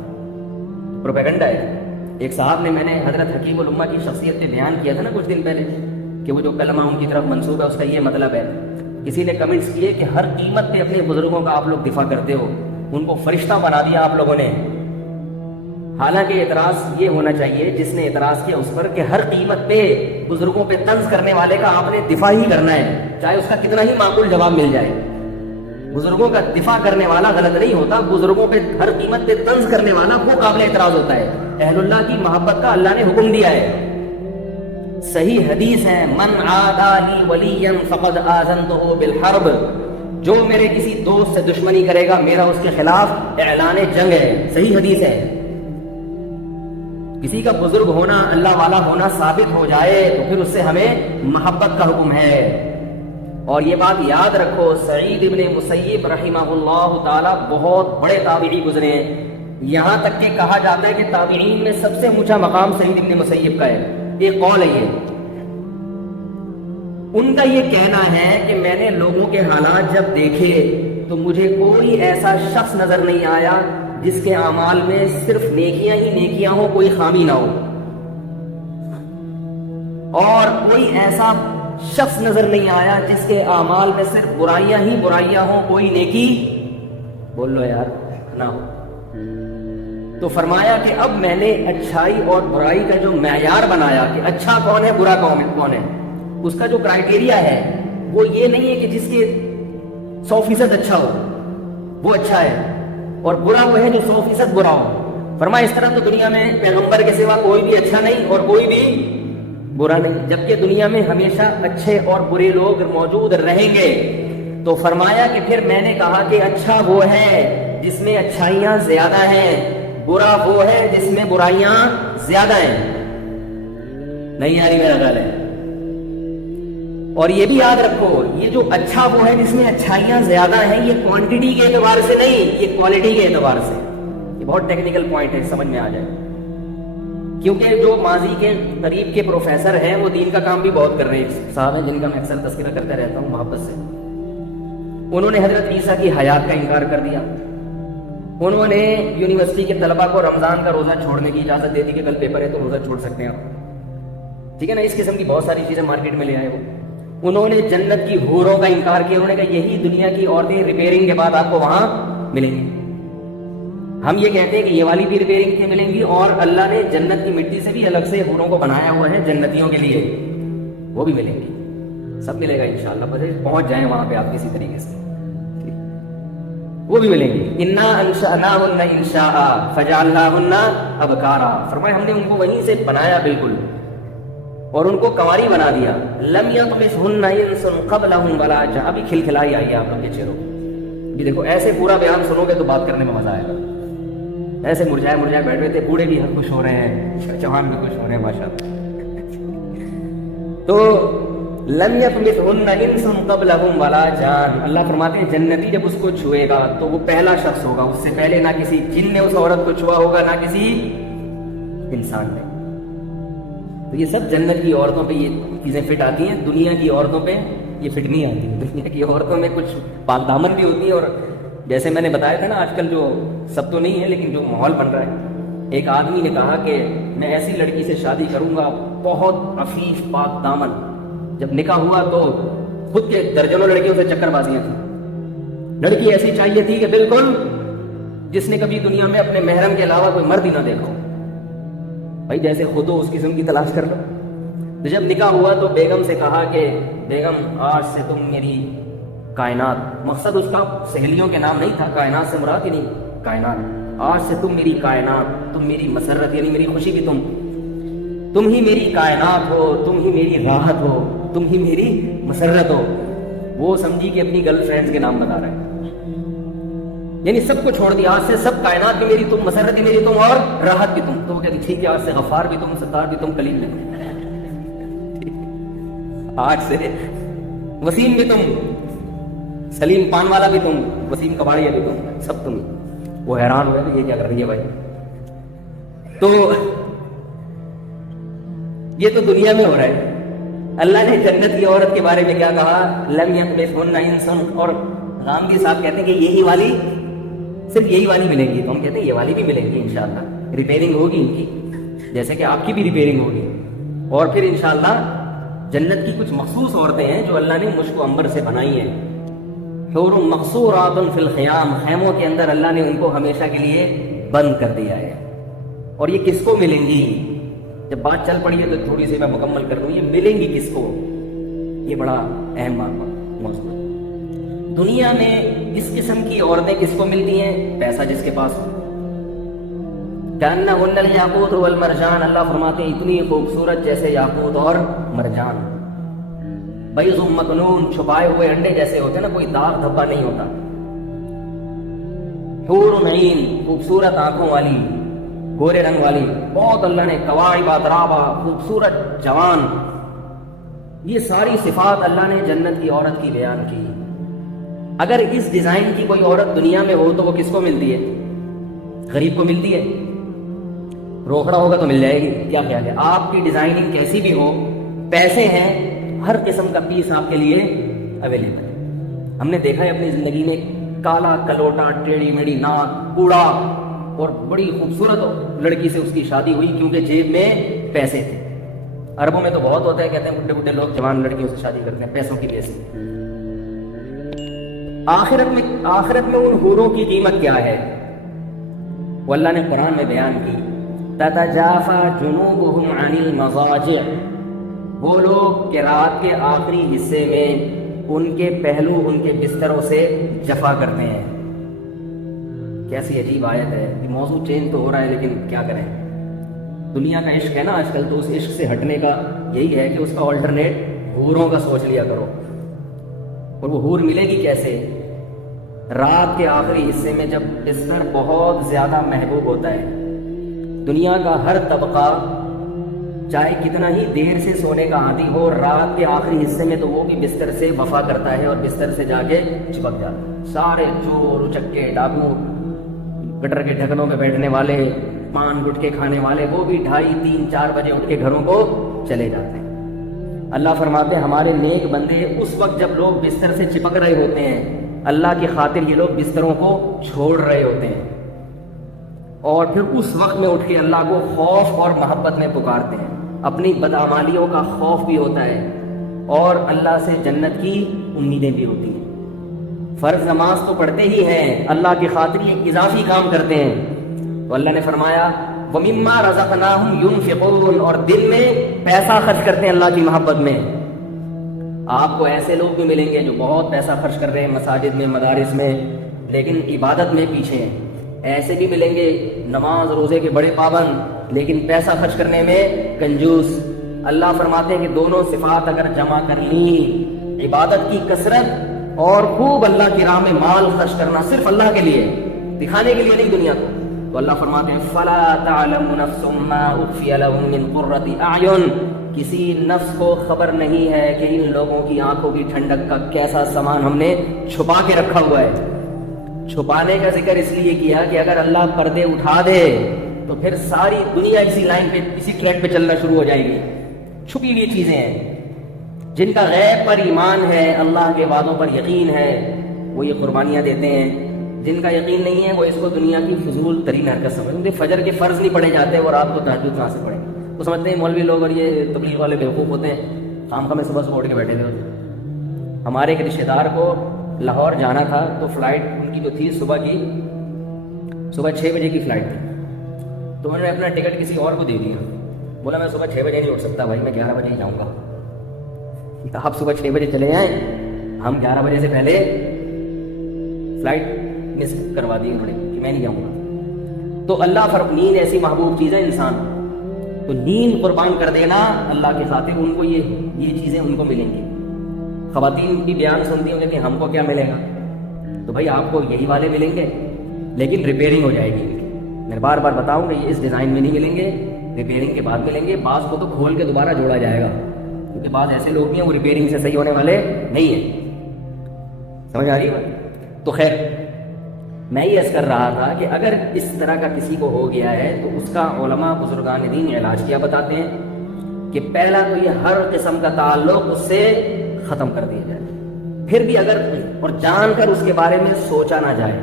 پروپیگنڈا ہے۔ ایک صاحب نے، میں نے حضرت حکیم الامہ کی شخصیت پہ بیان کیا تھا نا کچھ دن پہلے کہ وہ جو کلمہ ان کی طرف منسوب ہے اس کا یہ مطلب ہے۔ کسی نے کمنٹس کیے کہ ہر قیمت پہ اپنے بزرگوں کا آپ لوگ دفاع کرتے ہو، ان کو فرشتہ بنا دیا آپ لوگوں نے۔ حالانکہ اعتراض یہ ہونا چاہیے، جس نے اعتراض کیا اس پر، کہ ہر قیمت پہ بزرگوں پہ طنز کرنے والے کا آپ نے دفاع ہی کرنا ہے، چاہے اس کا کتنا ہی معقول جواب مل جائے۔ بزرگوں کا دفاع کرنے والا غلط نہیں ہوتا، بزرگوں پہ ہر قیمت پہ طنز کرنے والا وہ قابل اعتراض ہوتا ہے۔ اہل اللہ کی محبت کا اللہ نے حکم دیا ہے، صحیح حدیث ہے، من عادی لی ولیا فقد آذنتہ بالحرب، جو میرے کسی دوست سے دشمنی کرے گا میرا اس کے خلاف اعلان جنگ ہے، صحیح حدیث ہے۔ کسی کا بزرگ ہونا، اللہ والا ہونا ثابت ہو جائے تو پھر اس سے ہمیں محبت کا حکم ہے۔ اور یہ بات یاد رکھو، سعید ابن مسیب رحمہ اللہ تعالی بہت بڑے تابعی گزرے ہیں، یہاں تک کہ کہا جاتا ہے کہ تابعین میں سب سے اونچا مقام سعید ابن مسیب کا ہے۔ ایک قول ہے یہ، ان کا یہ کہنا ہے کہ میں نے لوگوں کے حالات جب دیکھے تو مجھے کوئی ایسا شخص نظر نہیں آیا جس کے اعمال میں صرف نیکیاں ہی نیکیاں ہوں، کوئی خامی نہ ہو، اور کوئی ایسا شخص نظر نہیں آیا جس کے اعمال میں صرف برائیاں ہی برائیاں ہوں، کوئی نیکی، بول لو یار، نہ ہو۔ تو فرمایا کہ اب میں نے اچھائی اور برائی کا جو معیار بنایا کہ اچھا کون ہے برا کون ہے، اس کا جو کرائٹیریا ہے وہ یہ نہیں ہے کہ جس کے 100% اچھا ہو وہ اچھا ہے، اور برا وہ ہے جو 100% برا ہو۔ فرمایا اس طرح تو دنیا میں پیغمبر کے سوا کوئی بھی اچھا نہیں اور کوئی بھی برا نہیں، جبکہ دنیا میں ہمیشہ اچھے اور برے لوگ موجود رہیں گے۔ تو فرمایا کہ پھر میں نے کہا کہ اچھا وہ ہے جس میں اچھائیاں زیادہ ہیں، برا وہ ہے جس میں برائیاں زیادہ ہیں۔ نہیں آ رہی میرا خیال ہے؟ اور یہ بھی یاد رکھو، یہ جو اچھا وہ ہے جس میں اچھائیاں زیادہ ہیں، یہ کوانٹٹی کے اعتبار سے نہیں، یہ کوالٹی کے اعتبار سے۔ یہ بہت ٹیکنیکل پوائنٹ ہے، سمجھ میں آ جائے، کیونکہ جو ماضی کے قریب کے پروفیسر ہیں وہ دین کا کام بھی بہت کر رہے ہیں، صاحب ہیں جن کا میں اکثر تذکرہ کرتا رہتا ہوں محبت سے۔ انہوں نے حضرت عیسیٰ کی حیات کا انکار کر دیا، انہوں نے یونیورسٹی کے طلباء کو رمضان کا روزہ چھوڑنے کی اجازت دے دی کہ کل پیپر ہے تو روزہ چھوڑ سکتے ہیں آپ، ٹھیک ہے نا، اس قسم کی بہت ساری چیزیں مارکیٹ میں لے آئے وہ۔ انہوں نے جنت کی حوروں کا انکار کیا، انہوں نے کہا یہی دنیا کی عورتیں ریپیئرنگ کے بعد آپ کو وہاں ملیں گی۔ ہم یہ کہتے ہیں کہ یہ والی بھی ریپیئرنگ سے ملیں گی، اور اللہ نے جنت کی مٹی سے بھی الگ سے حوروں کو بنایا ہوا ہے جنتیوں کے لیے، وہ بھی ملیں گی، سب ملے گا انشاءاللہ، بس پہنچ جائیں وہاں پہ آپ کسی طریقے سے، وہ بھی ملیں گی۔ انا انشأناہن انشاء فجعلناہن ابکارا، فرمایا ہم نے ان کو وہیں سے بنایا بالکل، اور ان کو کنواری بنا دیا۔ لم یطمثہن انس قبلہم ولا جان، ابھی کھلکھلائی آئی ہے آپ لوگ کے چہروں پہ۔ یہ دیکھو ایسے پورا بیان سنو گے تو بات کرنے میں مزہ آئے گا، ایسے مرجھائے مرجھائے بیٹھ رہے تھے، بوڑھے بھی خوش ہو رہے ہیں، جوان بھی خوش ہو رہے ہیں ماشاءاللہ۔ تو لم یطمثہن انس قبلہم ولا جان، اللہ فرماتے ہیں جنتی جب اس کو چھوئے گا تو وہ پہلا شخص ہوگا، اس سے پہلے نہ کسی جن نے اس عورت کو چھوا ہوگا نہ کسی انسان نے۔ تو یہ سب جنت کی عورتوں پہ یہ چیزیں فٹ آتی ہیں، دنیا کی عورتوں پہ یہ فٹ نہیں آتی۔ دنیا کی عورتوں میں کچھ پاک دامن بھی ہوتی ہے، اور جیسے میں نے بتایا تھا نا آج کل جو سب تو نہیں ہے لیکن جو ماحول بن رہا ہے، ایک آدمی نے کہا کہ میں ایسی لڑکی سے شادی کروں گا بہت عفیف پاک دامن، جب نکاح ہوا تو خود کے درجنوں لڑکیوں سے چکر بازیاں تھیں، لڑکی ایسی چاہیے تھی کہ بالکل جس نے کبھی دنیا میں اپنے محرم کے علاوہ کوئی مرد ہی نہ دیکھا، بھائی جیسے خود ہو اس قسم کی تلاش کر لو۔ تو جب نکاح ہوا تو بیگم سے کہا کہ بیگم آج سے تم میری کائنات، مقصد اس کا سہیلیوں کے نام نہیں تھا، کائنات سے مراد ہی نہیں، کائنات، آج سے تم میری کائنات، تم میری مسرت یعنی میری خوشی بھی تم ہی میری کائنات ہو، تم ہی میری راحت ہو، تم ہی میری مسرت ہو۔ وہ سمجھی کہ اپنی گرل فرینڈز کے نام بتا رہے ہیں، یعنی سب کو چھوڑ دیا، آج سے سب کائنات بھی میری تم، مسرت بھی میری تم، اور راحت بھی تم۔ تو وہ کہتی ٹھیک ہے آج سے غفار بھی تم، ستار بھی تم، کلیم بھی تم، آج سے وسیم بھی تم، سلیم پان والا بھی تم، وسیم کباڑیا بھی تم، سب تم۔ وہ حیران ہوئے کہ یہ کیا کر رہی ہے بھائی۔ تو یہ تو دنیا میں ہو رہا ہے، اللہ نے جنت کی عورت کے بارے میں کیا کہا، لم یطمثہن انس، اور غامدی صاحب کہتے ہیں کہ یہی والی، صرف یہی والی ملے گی، تو ہم کہتے ہیں یہ والی بھی ملے گی انشاءاللہ، ریپیئرنگ ہوگی ان کی، جیسے کہ آپ کی بھی ریپیئرنگ ہوگی، اور پھر انشاءاللہ جنت کی کچھ مخصوص عورتیں ہیں جو اللہ نے مشک و عنبر سے بنائی ہیں، حور مقصورات فی الخیام، خیموں کے اندر اللہ نے ان کو ہمیشہ کے لیے بند کر دیا ہے۔ اور یہ کس کو ملیں گی، جب بات چل پڑی ہے تو تھوڑی سی میں مکمل کر دوں، یہ ملیں گی کس کو، یہ بڑا اہم موضوع ہے۔ دنیا میں اس قسم کی عورتیں کس کو ملتی ہیں، پیسہ جس کے پاس ہو، کأنہن الیاقوت والمرجان، اللہ فرماتے ہیں اتنی خوبصورت جیسے یاقوت اور مرجان، بیض مکنون، چھپائے ہوئے انڈے جیسے ہوتے ہیں نا، کوئی داغ دھبا نہیں ہوتا، حور عین، خوبصورت آنکھوں والی، گورے رنگ والی، بہت اللہ نے کواعب اترابا، خوبصورت جوان، یہ ساری صفات اللہ نے جنت کی عورت کی بیان کی۔ اگر اس ڈیزائن کی کوئی عورت دنیا میں ہو تو وہ کس کو ملتی ہے، غریب کو ملتی ہے، روکڑا ہوگا تو مل جائے گی، کیا خیال ہے؟ آپ کی ڈیزائننگ کیسی بھی ہو، پیسے ہیں، ہر قسم کا پیس آپ کے لیے اویلیبل ہے۔ ہم نے دیکھا ہے اپنی زندگی میں کالا کلوٹا، ٹیڑھی میڑھی ناک، کوڑا، اور بڑی خوبصورت لڑکی سے اس کی شادی ہوئی کیونکہ جیب میں پیسے تھے۔ عربوں میں تو بہت ہوتا ہے، کہتے ہیں بڈھے بڈھے لوگ جوان لڑکیوں سے شادی کرتے ہیں پیسوں کی وجہ سے۔ آخرت میں ان حوروں کی قیمت کیا ہے، وہ اللہ نے قرآن میں بیان کی، تتجافا جنوبہم عن المضاجع، وہ لوگ کہ رات کے آخری حصے میں ان کے پہلو ان کے بستروں سے جفا کرتے ہیں۔ کیسی عجیب آیت ہے، یہ موضوع چینج تو ہو رہا ہے لیکن کیا کریں، دنیا کا عشق ہے نا آج کل، تو اس عشق سے ہٹنے کا یہی ہے کہ اس کا آلٹرنیٹ حوروں کا سوچ لیا کرو. اور وہ حور ملے گی کیسے؟ رات کے آخری حصے میں جب بستر بہت زیادہ محبوب ہوتا ہے. دنیا کا ہر طبقہ چاہے کتنا ہی دیر سے سونے کا عادی ہو، رات کے آخری حصے میں تو وہ بھی بستر سے وفا کرتا ہے اور بستر سے جا کے چپک جاتا ہے. سارے چور اچکے ڈاکو، گٹر کے ڈھکنوں پہ بیٹھنے والے، پان گٹکے کھانے والے، وہ بھی 2:30 3 4 بجے اٹھ کے گھروں کو چلے جاتے ہیں. اللہ فرماتے ہیں ہمارے نیک بندے اس وقت جب لوگ بستر سے چپک رہے ہوتے ہیں، اللہ کی خاطر یہ لوگ بستروں کو چھوڑ رہے ہوتے ہیں، اور پھر اس وقت میں اٹھ کے اللہ کو خوف اور محبت میں پکارتے ہیں. اپنی بدعمالیوں کا خوف بھی ہوتا ہے اور اللہ سے جنت کی امیدیں بھی ہوتی ہیں. فرض نماز تو پڑھتے ہی ہیں، اللہ کی خاطر یہ اضافی کام کرتے ہیں. تو اللہ نے فرمایا وَمِمَّا رَزَقْنَاهُمْ يُنْفِقُونَ، اور دن میں پیسہ خرچ کرتے ہیں اللہ کی محبت میں. آپ کو ایسے لوگ بھی ملیں گے جو بہت پیسہ خرچ کر رہے ہیں مساجد میں، مدارس میں، لیکن عبادت میں پیچھے ہیں. ایسے بھی ملیں گے نماز روزے کے بڑے پابند لیکن پیسہ خرچ کرنے میں کنجوس. اللہ فرماتے ہیں کہ دونوں صفات اگر جمع کر لی، عبادت کی کثرت اور خوب اللہ کی راہ میں مال خرچ کرنا صرف اللہ کے لیے، دکھانے کے لیے نہیں دنیا کو، تو اللہ فرماتے ہیں فَلَا تَعْلَمُ نَفْسٌ مَّا أُخْفِيَ لَهُم مِّن قُرَّةِ أَعْيُنٍ، کسی نفس کو خبر نہیں ہے کہ ان لوگوں کی آنکھوں کی ٹھنڈک کا کیسا سامان ہم نے چھپا کے رکھا ہوا ہے. چھپانے کا ذکر اس لیے کیا کہ اگر اللہ پردے اٹھا دے تو پھر ساری دنیا اسی لائن پہ، اسی ٹریک پہ چلنا شروع ہو جائے گی. چھپی ہوئی چیزیں ہیں. جن کا غیب پر ایمان ہے، اللہ کے وعدوں پر یقین ہے، وہ یہ قربانیاں دیتے ہیں. جن کا یقین نہیں ہے وہ اس کو دنیا کی فضول ترین حرکت سمجھتے ہیں. فجر کے فرض نہیں پڑھے جاتے اور آپ کو تہجد کہاں سے پڑھیں؟ وہ سمجھتے ہیں مولوی لوگ اور یہ تبلیغ والے بیوقوف ہوتے ہیں، خام خواہ میں صبح اٹھ کے بیٹھے تھے. ہمارے ایک رشتے دار کو لاہور جانا تھا، تو فلائٹ ان کی جو تھی صبح 6 بجے کی فلائٹ تھی. تو انہوں نے اپنا ٹکٹ کسی اور کو دے دیا. بولا میں صبح 6 بجے نہیں اٹھ سکتا بھائی، میں 11 بجے ہی جاؤں گا. آپ صبح 6 بجے چلے جائیں، ہم 11 بجے سے پہلے فلائٹ مس کروا دی انہوں نے کہ میں نہیں جاؤں گا. تو اللہ نیند ایسی محبوب چیز ہے انسان، تو نیند قربان کر دینا اللہ کی خاطر، ان کو یہ چیزیں ان کو ملیں گی. خواتین کی بیان سنتی ہوں کہ ہم کو کیا ملے گا، تو بھائی آپ کو یہی والے ملیں گے لیکن ریپیئرنگ ہو جائے گی. میں بار بار بتاؤں کہ یہ اس ڈیزائن میں نہیں ملیں گے، ریپیئرنگ کے بعد ملیں گے. بعض کو تو کھول کے دوبارہ جوڑا جائے گا، کیونکہ بعض ایسے لوگ بھی ہیں وہ ریپیئرنگ سے صحیح ہونے والے نہیں ہیں. سمجھ آ رہی ہے؟ تو خیر میں یہ عرض کر رہا تھا کہ اگر اس طرح کا کسی کو ہو گیا ہے تو اس کا علماء بزرگان دین علاج کیا بتاتے ہیں کہ پہلا تو یہ ہر قسم کا تعلق اس سے ختم کر دیا جائے. پھر بھی اگر اور جان کر اس کے بارے میں سوچا نہ جائے.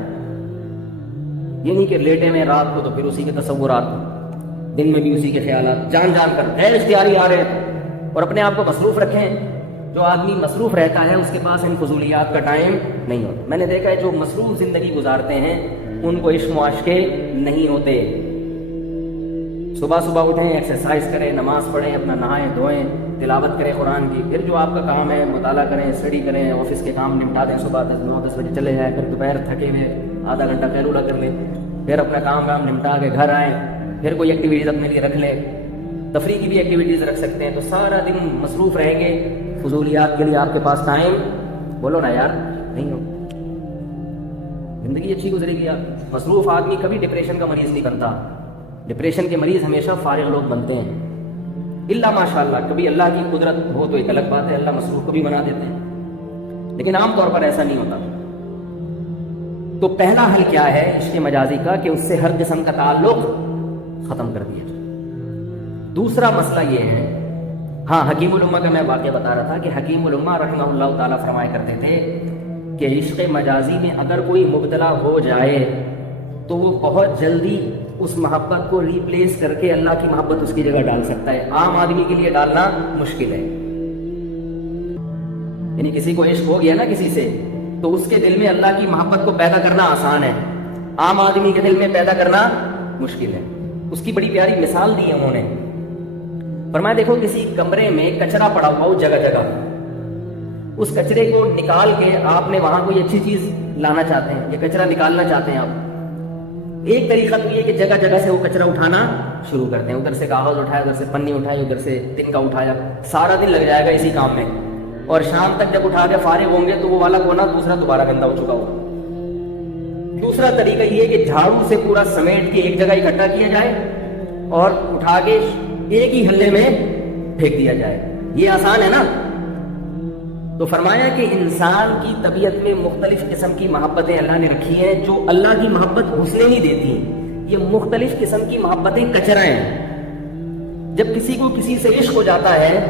یہ نہیں کہ لیٹے میں رات کو تو پھر اسی کے تصورات، دن میں بھی اسی کے خیالات، جان کر غیر اختیاری آ رہے ہیں. اور اپنے آپ کو مصروف رکھیں. جو آدمی مصروف رہتا ہے اس کے پاس ان فضولیات کا ٹائم نہیں ہوتا. میں نے دیکھا ہے جو مصروف زندگی گزارتے ہیں ان کو عشق و عاشقے نہیں ہوتے. صبح اٹھیں، ایکسرسائز کریں، نماز پڑھیں، اپنا نہائیں دھوئیں، تلاوت کریں قرآن کی. پھر جو آپ کا کام ہے مطالعہ کریں، اسٹڈی کریں، آفس کے کام نمٹا دیں، صبح 9-10 بجے چلے جائیں. پھر دوپہر تھکے ہوئے آدھا گھنٹہ قیلولہ کر لیں. پھر اپنا کام نمٹا کے گھر آئیں. پھر کوئی ایکٹیویٹیز اپنے لیے رکھ لیں، تفریح کی بھی ایکٹیویٹیز رکھ سکتے ہیں. تو سارا دن مصروف رہیں گے، فضولیات کے لیے آپ کے پاس ٹائم بولو نا یار نہیں ہو. زندگی اچھی گزرے گی. آپ مصروف آدمی کبھی ڈپریشن کا مریض نہیں بنتا. ڈپریشن کے مریض ہمیشہ فارغ لوگ بنتے ہیں، اللہ ماشاء اللہ. کبھی اللہ کی قدرت ہو تو ایک الگ بات ہے، اللہ مصروف کو بھی بنا دیتے ہیں، لیکن عام طور پر ایسا نہیں ہوتا. تو پہلا حل کیا ہے عشق مجازی کا کہ اس سے ہر قسم کا تعلق ختم کر دیا جائے. دوسرا مسئلہ یہ ہے، ہاں حکیم الامہ کا میں واقعہ بتا رہا تھا کہ حکیم الامہ رحمہ اللہ تعالیٰ فرمایا کرتے تھے کہ عشق مجازی میں اگر کوئی مبتلا ہو جائے تو وہ بہت جلدی اس محبت کو ریپلیس کر کے اللہ کی محبت اس کی جگہ ڈال سکتا ہے. عام آدمی کے لیے ڈالنا مشکل ہے. یعنی کسی کو عشق ہو گیا نا کسی سے، تو اس کے دل میں اللہ کی محبت کو پیدا کرنا آسان ہے، عام آدمی کے دل میں پیدا کرنا مشکل ہے. اس کی بڑی پیاری مثال دی ہے انہوں نے. فرمایا دیکھو کسی کمرے میں کچرا پڑا ہوا ہو جگہ جگہ، اس کچرے کو نکال کے آپ نے وہاں کوئی اچھی چیز لانا چاہتے ہیں، یہ کچرا نکالنا چاہتے ہیں آپ. ایک طریقہ تو یہ کہ جگہ جگہ سے وہ کچرا اٹھانا شروع کرتے ہیں. ادھر سے کاغذ اٹھایا, ادھر سے پنی اٹھائی, ادھر سے تنکا اٹھایا, سارا دن لگ جائے گا اسی کام میں, اور شام تک جب اٹھا کے فارغ ہوں گے تو وہ والا کونا دوسرا دوبارہ گندا ہو چکا ہو. دوسرا طریقہ یہ کہ جھاڑو سے پورا سمیٹ کے ایک جگہ اکٹھا کیا جائے اور اٹھا کے ایک ہی ہلے میں پھینک دیا جائے. یہ آسان ہے نا. تو فرمایا کہ انسان کی طبیعت میں مختلف قسم کی محبتیں اللہ نے رکھی ہیں جو اللہ کی محبت گھسنے نہیں دیتی. یہ مختلف قسم کی محبتیں کچرا ہیں. جب کسی کو کسی سے عشق ہو جاتا ہے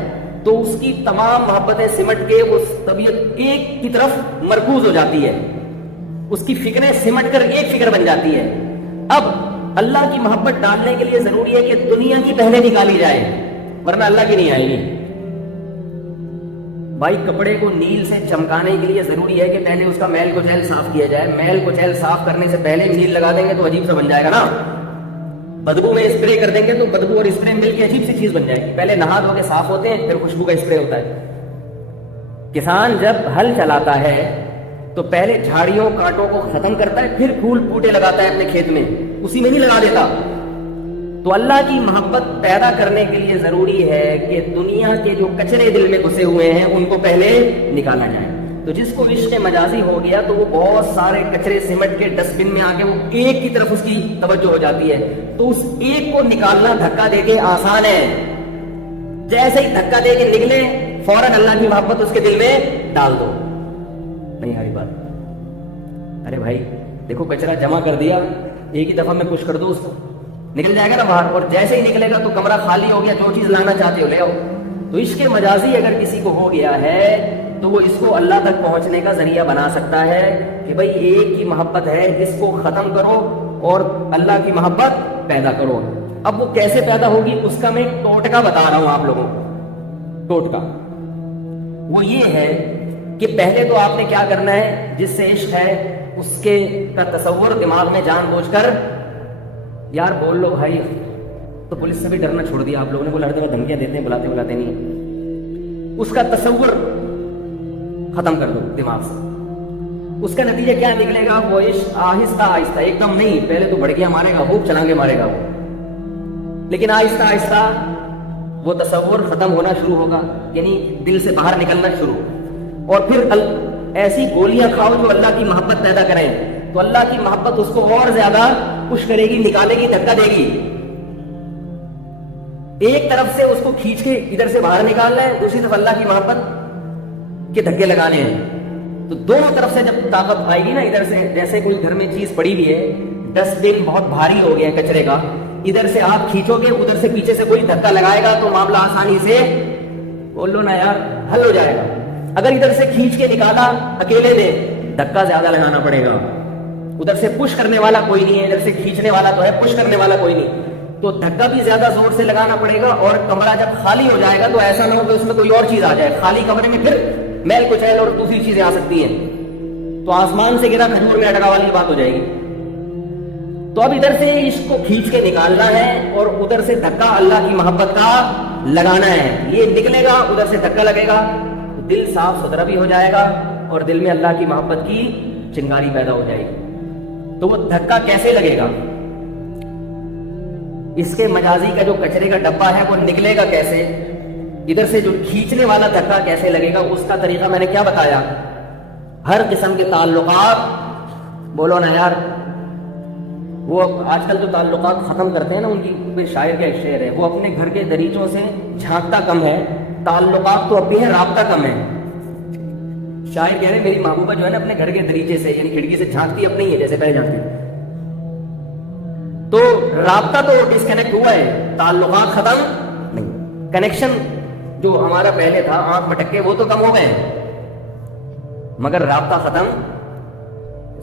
تو اس کی تمام محبتیں سمٹ کے وہ طبیعت ایک کی طرف مرکوز ہو جاتی ہے, اس کی فکریں سمٹ کر ایک فکر بن جاتی ہے. اب اللہ کی محبت ڈالنے کے لیے ضروری ہے کہ دنیا کی پہلے نکالی جائے, ورنہ اللہ کی نہیں آئے گی. بھائی کپڑے کو نیل سے چمکانے کے لیے ضروری ہے کہ پہلے اس کا میل کچیل صاف کیا جائے. میل کچیل صاف کرنے سے پہلے نیل لگا دیں گے تو عجیب سا بن جائے گا نا. بدبو میں اسپرے کر دیں گے تو بدبو اور اسپرے مل کے عجیب سی چیز بن جائے گی. پہلے نہا دھو کے صاف ہوتے ہیں, پھر خوشبو کا اسپرے ہوتا ہے. کسان جب ہل چلاتا ہے تو پہلے جھاڑیوں کانٹوں کو ختم کرتا ہے, پھر پھول پوٹے لگاتا ہے اپنے کھیت میں, اسی میں نہیں لگا دیتا. تو اللہ کی محبت پیدا کرنے کے لیے ضروری ہے کہ دنیا کے جو کچرے دل میں گھسے ہوئے ہیں ان کو پہلے نکالا جائے. تو جس کو عشق مجازی ہو گیا تو وہ بہت سارے کچرے سمٹ کے ڈسٹ بن میں آ کے وہ ایک کی طرف اس کی توجہ ہو جاتی ہے. تو اس ایک کو نکالنا دھکا دے کے آسان ہے. جیسے ہی دھکا دے کے نکلے فوراً اللہ کی محبت اس کے دل میں ڈال دو. نہیں ہاری بات. ارے بھائی دیکھو کچرا جمع کر دیا, ایک ہی دفعہ میں پش کر دو اس کو, نکل جائے گا نا باہر, اور جیسے ہی نکلے گا تو کمرہ خالی ہو گیا, جو چیز لانا چاہتے ہو لے آؤ. تو عشق مجازی اگر کسی کو ہو گیا ہے تو وہ اس کو اللہ تک پہنچنے کا ذریعہ بنا سکتا ہے کہ بھائی ایک کی محبت ہے, اس کو ختم کرو اور اللہ کی محبت پیدا کرو. اب وہ کیسے پیدا ہوگی اس کا میں ایک ٹوٹکا بتا رہا ہوں آپ لوگوں کو. ٹوٹکا وہ یہ ہے کہ پہلے تو آپ نے کیا کرنا ہے, جس سے عشق ہے اس کے کا تصور دماغ میں جان بوجھ کر, یار بول لو بھائی, تو پولیس سے بھی ڈرنا چھوڑ دیا آپ لوگوں نے. وہ لڑتے ہوئے دھمکیاں دیتے ہیں, بلاتے نہیں. اس کا تصور ختم کر دو دماغ سے. اس کا نتیجہ کیا نکلے گا, وہ عشق آہستہ آہستہ, ایک دم نہیں, پہلے تو بڑکیاں مارے گا, خوب چلانگے مارے گا وہ, لیکن آہستہ آہستہ وہ تصور ختم ہونا شروع ہوگا, یعنی دل سے باہر نکلنا شروع. اور پھر ایسی گولیاں کھاؤ جو اللہ کی محبت پیدا کریں, تو اللہ کی محبت اس کو اور زیادہ پش کرے گی, نکالے گی, دھکا دے گی. ایک طرف سے اس کو کھینچ کے ادھر سے باہر نکالنا ہے, دوسری طرف اللہ کی محبت کے دھکے لگانے ہیں. تو دونوں طرف سے جب طاقت آئے گی نا, ادھر سے جیسے کوئی گھر میں چیز پڑی ہوئی ہے, ڈسٹ بن بہت بھاری ہو گیا ہے کچرے کا, ادھر سے آپ کھینچو گے, ادھر سے پیچھے سے کوئی دھکا لگائے گا تو معاملہ آسانی سے, بول لو نا یار, حل ہو جائے گا. اگر ادھر سے کھینچ کے نکالا اکیلے نے, دھکا زیادہ لگانا پڑے گا. ادھر سے پش کرنے والا کوئی نہیں ہے, ادھر سے کھینچنے والا تو ہے, پش کرنے والا کوئی نہیں, تو دھکا بھی زیادہ زور سے لگانا پڑے گا. اور کمرہ جب خالی ہو جائے گا تو ایسا نہ ہو کہ اس میں کوئی اور چیز آ جائے. خالی کمرے میں پھر میل کچیل اور دوسری چیزیں آ سکتی ہیں, تو آسمان سے گرا کھجور میں اٹکا والی بات ہو جائے گی. تو اب ادھر سے عشق کو کھینچ کے نکالنا ہے اور ادھر سے دھکا اللہ کی محبت کا لگانا ہے. یہ نکلے گا, ادھر سے دھکا لگے گا, دل صاف ستھرا بھی ہو جائے گا اور دل میں اللہ کی محبت کی چنگاری پیدا ہو جائے گی. تو وہ دھکا کیسے لگے گا, اس کے مجازی کا جو کچرے کا ڈبہ ہے وہ نکلے گا کیسے, ادھر سے جو کھینچنے والا دھکا کیسے لگے گا, اس کا طریقہ میں نے کیا بتایا. ہر قسم کے تعلقات, بولو نا یار, وہ آج کل جو تعلقات ختم کرتے ہیں نا, ان کی شاعر کا ایک شعر ہے, وہ اپنے گھر کے دریچوں سے جھانکتا کم ہے, تعلقات تو اب بھی ہے, رابطہ کم ہے. شاعر کہہ رہے میری محبوبہ جو ہے نا اپنے گھر کے دریچے سے یعنی کھڑکی سے جھانکتی اب نہیں ہے جیسے پہلے جھانکتی. تو رابطہ تو ڈسکنیکٹ ہوا ہے, تعلقات ختم نہیں. کنیکشن جو ہمارا پہلے تھا, آنکھ مٹکے, وہ تو کم ہو گئے ہیں, مگر رابطہ ختم,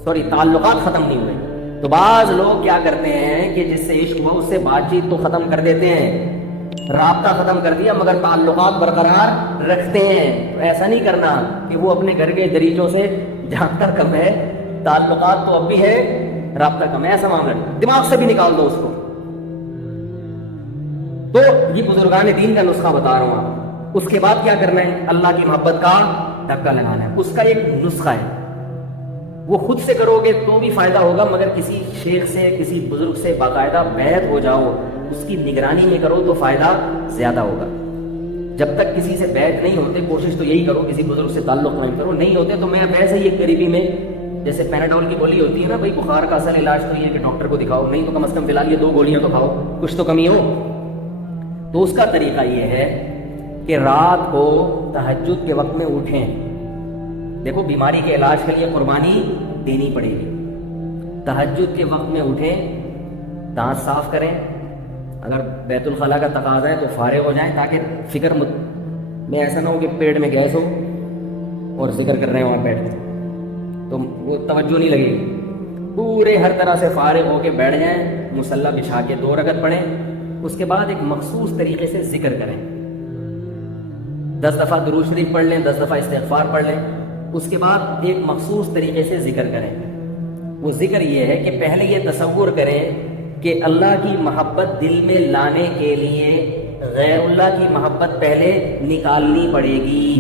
سوری تعلقات ختم نہیں ہوئے. تو بعض لوگ کیا کرتے ہیں کہ جس سے عشق ہوا اس سے بات چیت تو ختم کر دیتے ہیں, رابطہ ختم کر دیا, مگر تعلقات برقرار رکھتے ہیں. تو ایسا نہیں کرنا کہ وہ اپنے گھر کے دریچوں سے جھانکتا کم ہے, تعلقات تو اب بھی ہے, رابطہ کم ہے, ایسا معاملہ دماغ سے بھی نکال دو اس کو. تو یہ بزرگان دین کا نسخہ بتا رہا ہوں آپ. اس کے بعد کیا کرنا ہے, اللہ کی محبت کا دھکا لگانا ہے. اس کا ایک نسخہ ہے, وہ خود سے کرو گے تو بھی فائدہ ہوگا، مگر کسی شیخ سے، کسی بزرگ سے باقاعدہ بیعت ہو جاؤ، اس کی نگرانی میں کرو تو فائدہ زیادہ ہوگا۔ جب تک کسی سے بیعت نہیں ہوتے کوشش تو یہی کرو کسی بزرگ سے تعلق قائم کرو، نہیں ہوتے تو میں ویسے ہی ایک قریبی میں جیسے پیناڈول کی گولی ہوتی ہے نا، بھائی بخار کا اصل علاج تو یہ کہ ڈاکٹر کو دکھاؤ، نہیں تو کم از کم فی الحال یہ 2 گولیاں تو کھاؤ، کچھ تو کمی ہو۔ تو اس کا طریقہ یہ ہے کہ رات کو تہجد کے وقت میں اٹھیں۔ دیکھو بیماری کے علاج کے لیے قربانی دینی پڑے گی۔ تہجد کے وقت میں اٹھیں، دانت صاف کریں، اگر بیت الخلاء کا تقاضا ہے تو فارغ ہو جائیں، تاکہ فکر میں ایسا نہ ہو کہ پیٹ میں گیس ہو اور ذکر کر رہے ہیں وہاں بیٹھ کے تو وہ توجہ نہیں لگے گی۔ پورے ہر طرح سے فارغ ہو کے بیٹھ جائیں، مصلی بچھا کے 2 رکعت پڑھیں، اس کے بعد ایک مخصوص طریقے سے ذکر کریں، 10 دفعہ درود شریف پڑھ لیں، 10 دفعہ استغفار پڑھ لیں، اس کے بعد ایک مخصوص طریقے سے ذکر کریں۔ وہ ذکر یہ ہے کہ پہلے یہ تصور کریں کہ اللہ کی محبت دل میں لانے کے لیے غیر اللہ کی محبت پہلے نکالنی پڑے گی۔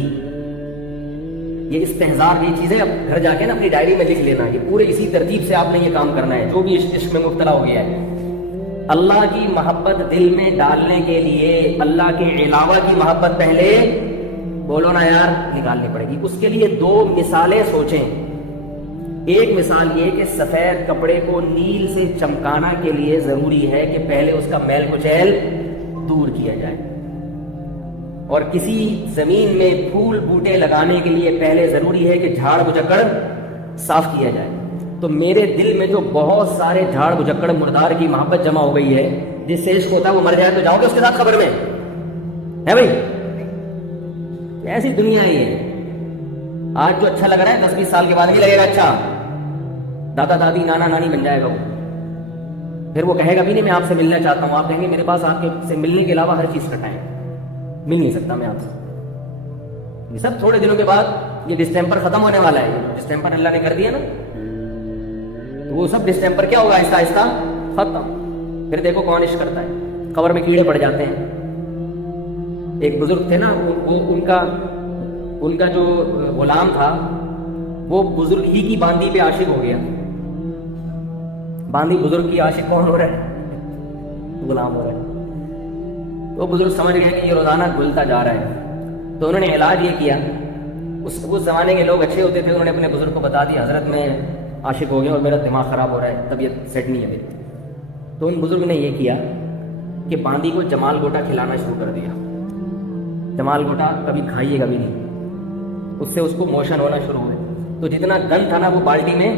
یہ استحضار یہ چیزیں اب گھر جا کے نا اپنی ڈائری میں لکھ لینا کہ پورے اسی ترتیب سے آپ نے یہ کام کرنا ہے۔ جو بھی عشق میں مبتلا ہو گیا ہے، اللہ کی محبت دل میں ڈالنے کے لیے اللہ کے علاوہ کی محبت پہلے بولو نا یار نکالنی پڑے گی۔ اس کے لیے 2 مثالیں سوچیں۔ ایک مثال یہ کہ سفید کپڑے کو نیل سے چمکانا کے لیے ضروری ہے کہ پہلے اس کا میل کچیل دور کیا جائے، اور کسی زمین میں پھول بوٹے لگانے کے لیے پہلے ضروری ہے کہ جھاڑ بجکڑ صاف کیا جائے۔ تو میرے دل میں جو بہت سارے جھاڑ بجکڑ مردار کی محبت جمع ہو گئی ہے، جس سے عشق ہوتا ہے وہ مر جائے تو جاؤ گے اس کے ساتھ قبر میں، ہے بھائی؟ ایسی دنیا ہی ہے۔ آج جو اچھا لگ رہا ہے 10-20 سال کے بعد نہیں لگے گا اچھا، دادا دادی نانا نانی بن جائے گا وہ، پھر وہ کہے گا بھی نہیں میں آپ سے ملنا چاہتا ہوں، آپ کہیں گے میرے پاس آپ سے ملنے کے علاوہ ہر چیز کا ٹائم، مل نہیں سکتا میں آپ سے۔ یہ سب تھوڑے دنوں کے بعد یہ ڈسٹیمپر ختم ہونے والا ہے، ڈسٹیمپر اللہ نے کر دیا نا، تو وہ سب ڈسٹیمپر کیا ہوگا آہستہ آہستہ ختم۔ پھر دیکھو کون عشق کرتا ہے، قبر میں کیڑے پڑ جاتے ہیں۔ ایک بزرگ تھے نا، ان کا جو غلام تھا وہ بزرگ ہی کی باندی پہ عاشق ہو گیا۔ باندی بزرگ کی عاشق کون ہو رہا ہے؟ غلام ہو رہا ہے۔ وہ بزرگ سمجھ گئے کہ یہ روزانہ گھلتا جا رہا ہے، تو انہوں نے علاج یہ کیا۔ اس زمانے کے لوگ اچھے ہوتے تھے، انہوں نے اپنے بزرگ کو بتا دیا حضرت میں عاشق ہو گیا اور میرا دماغ خراب ہو رہا ہے، طبیعت سیٹ نہیں ہے میری۔ تو ان بزرگ نے یہ کیا کہ باندی کو جمال گوٹا کھلانا شروع کر دیا۔ جمال گوٹا کبھی کھائیے گا بھی نہیں، اس سے اس کو موشن ہونا شروع ہوئے، تو جتنا گند تھا نا وہ بالٹی میں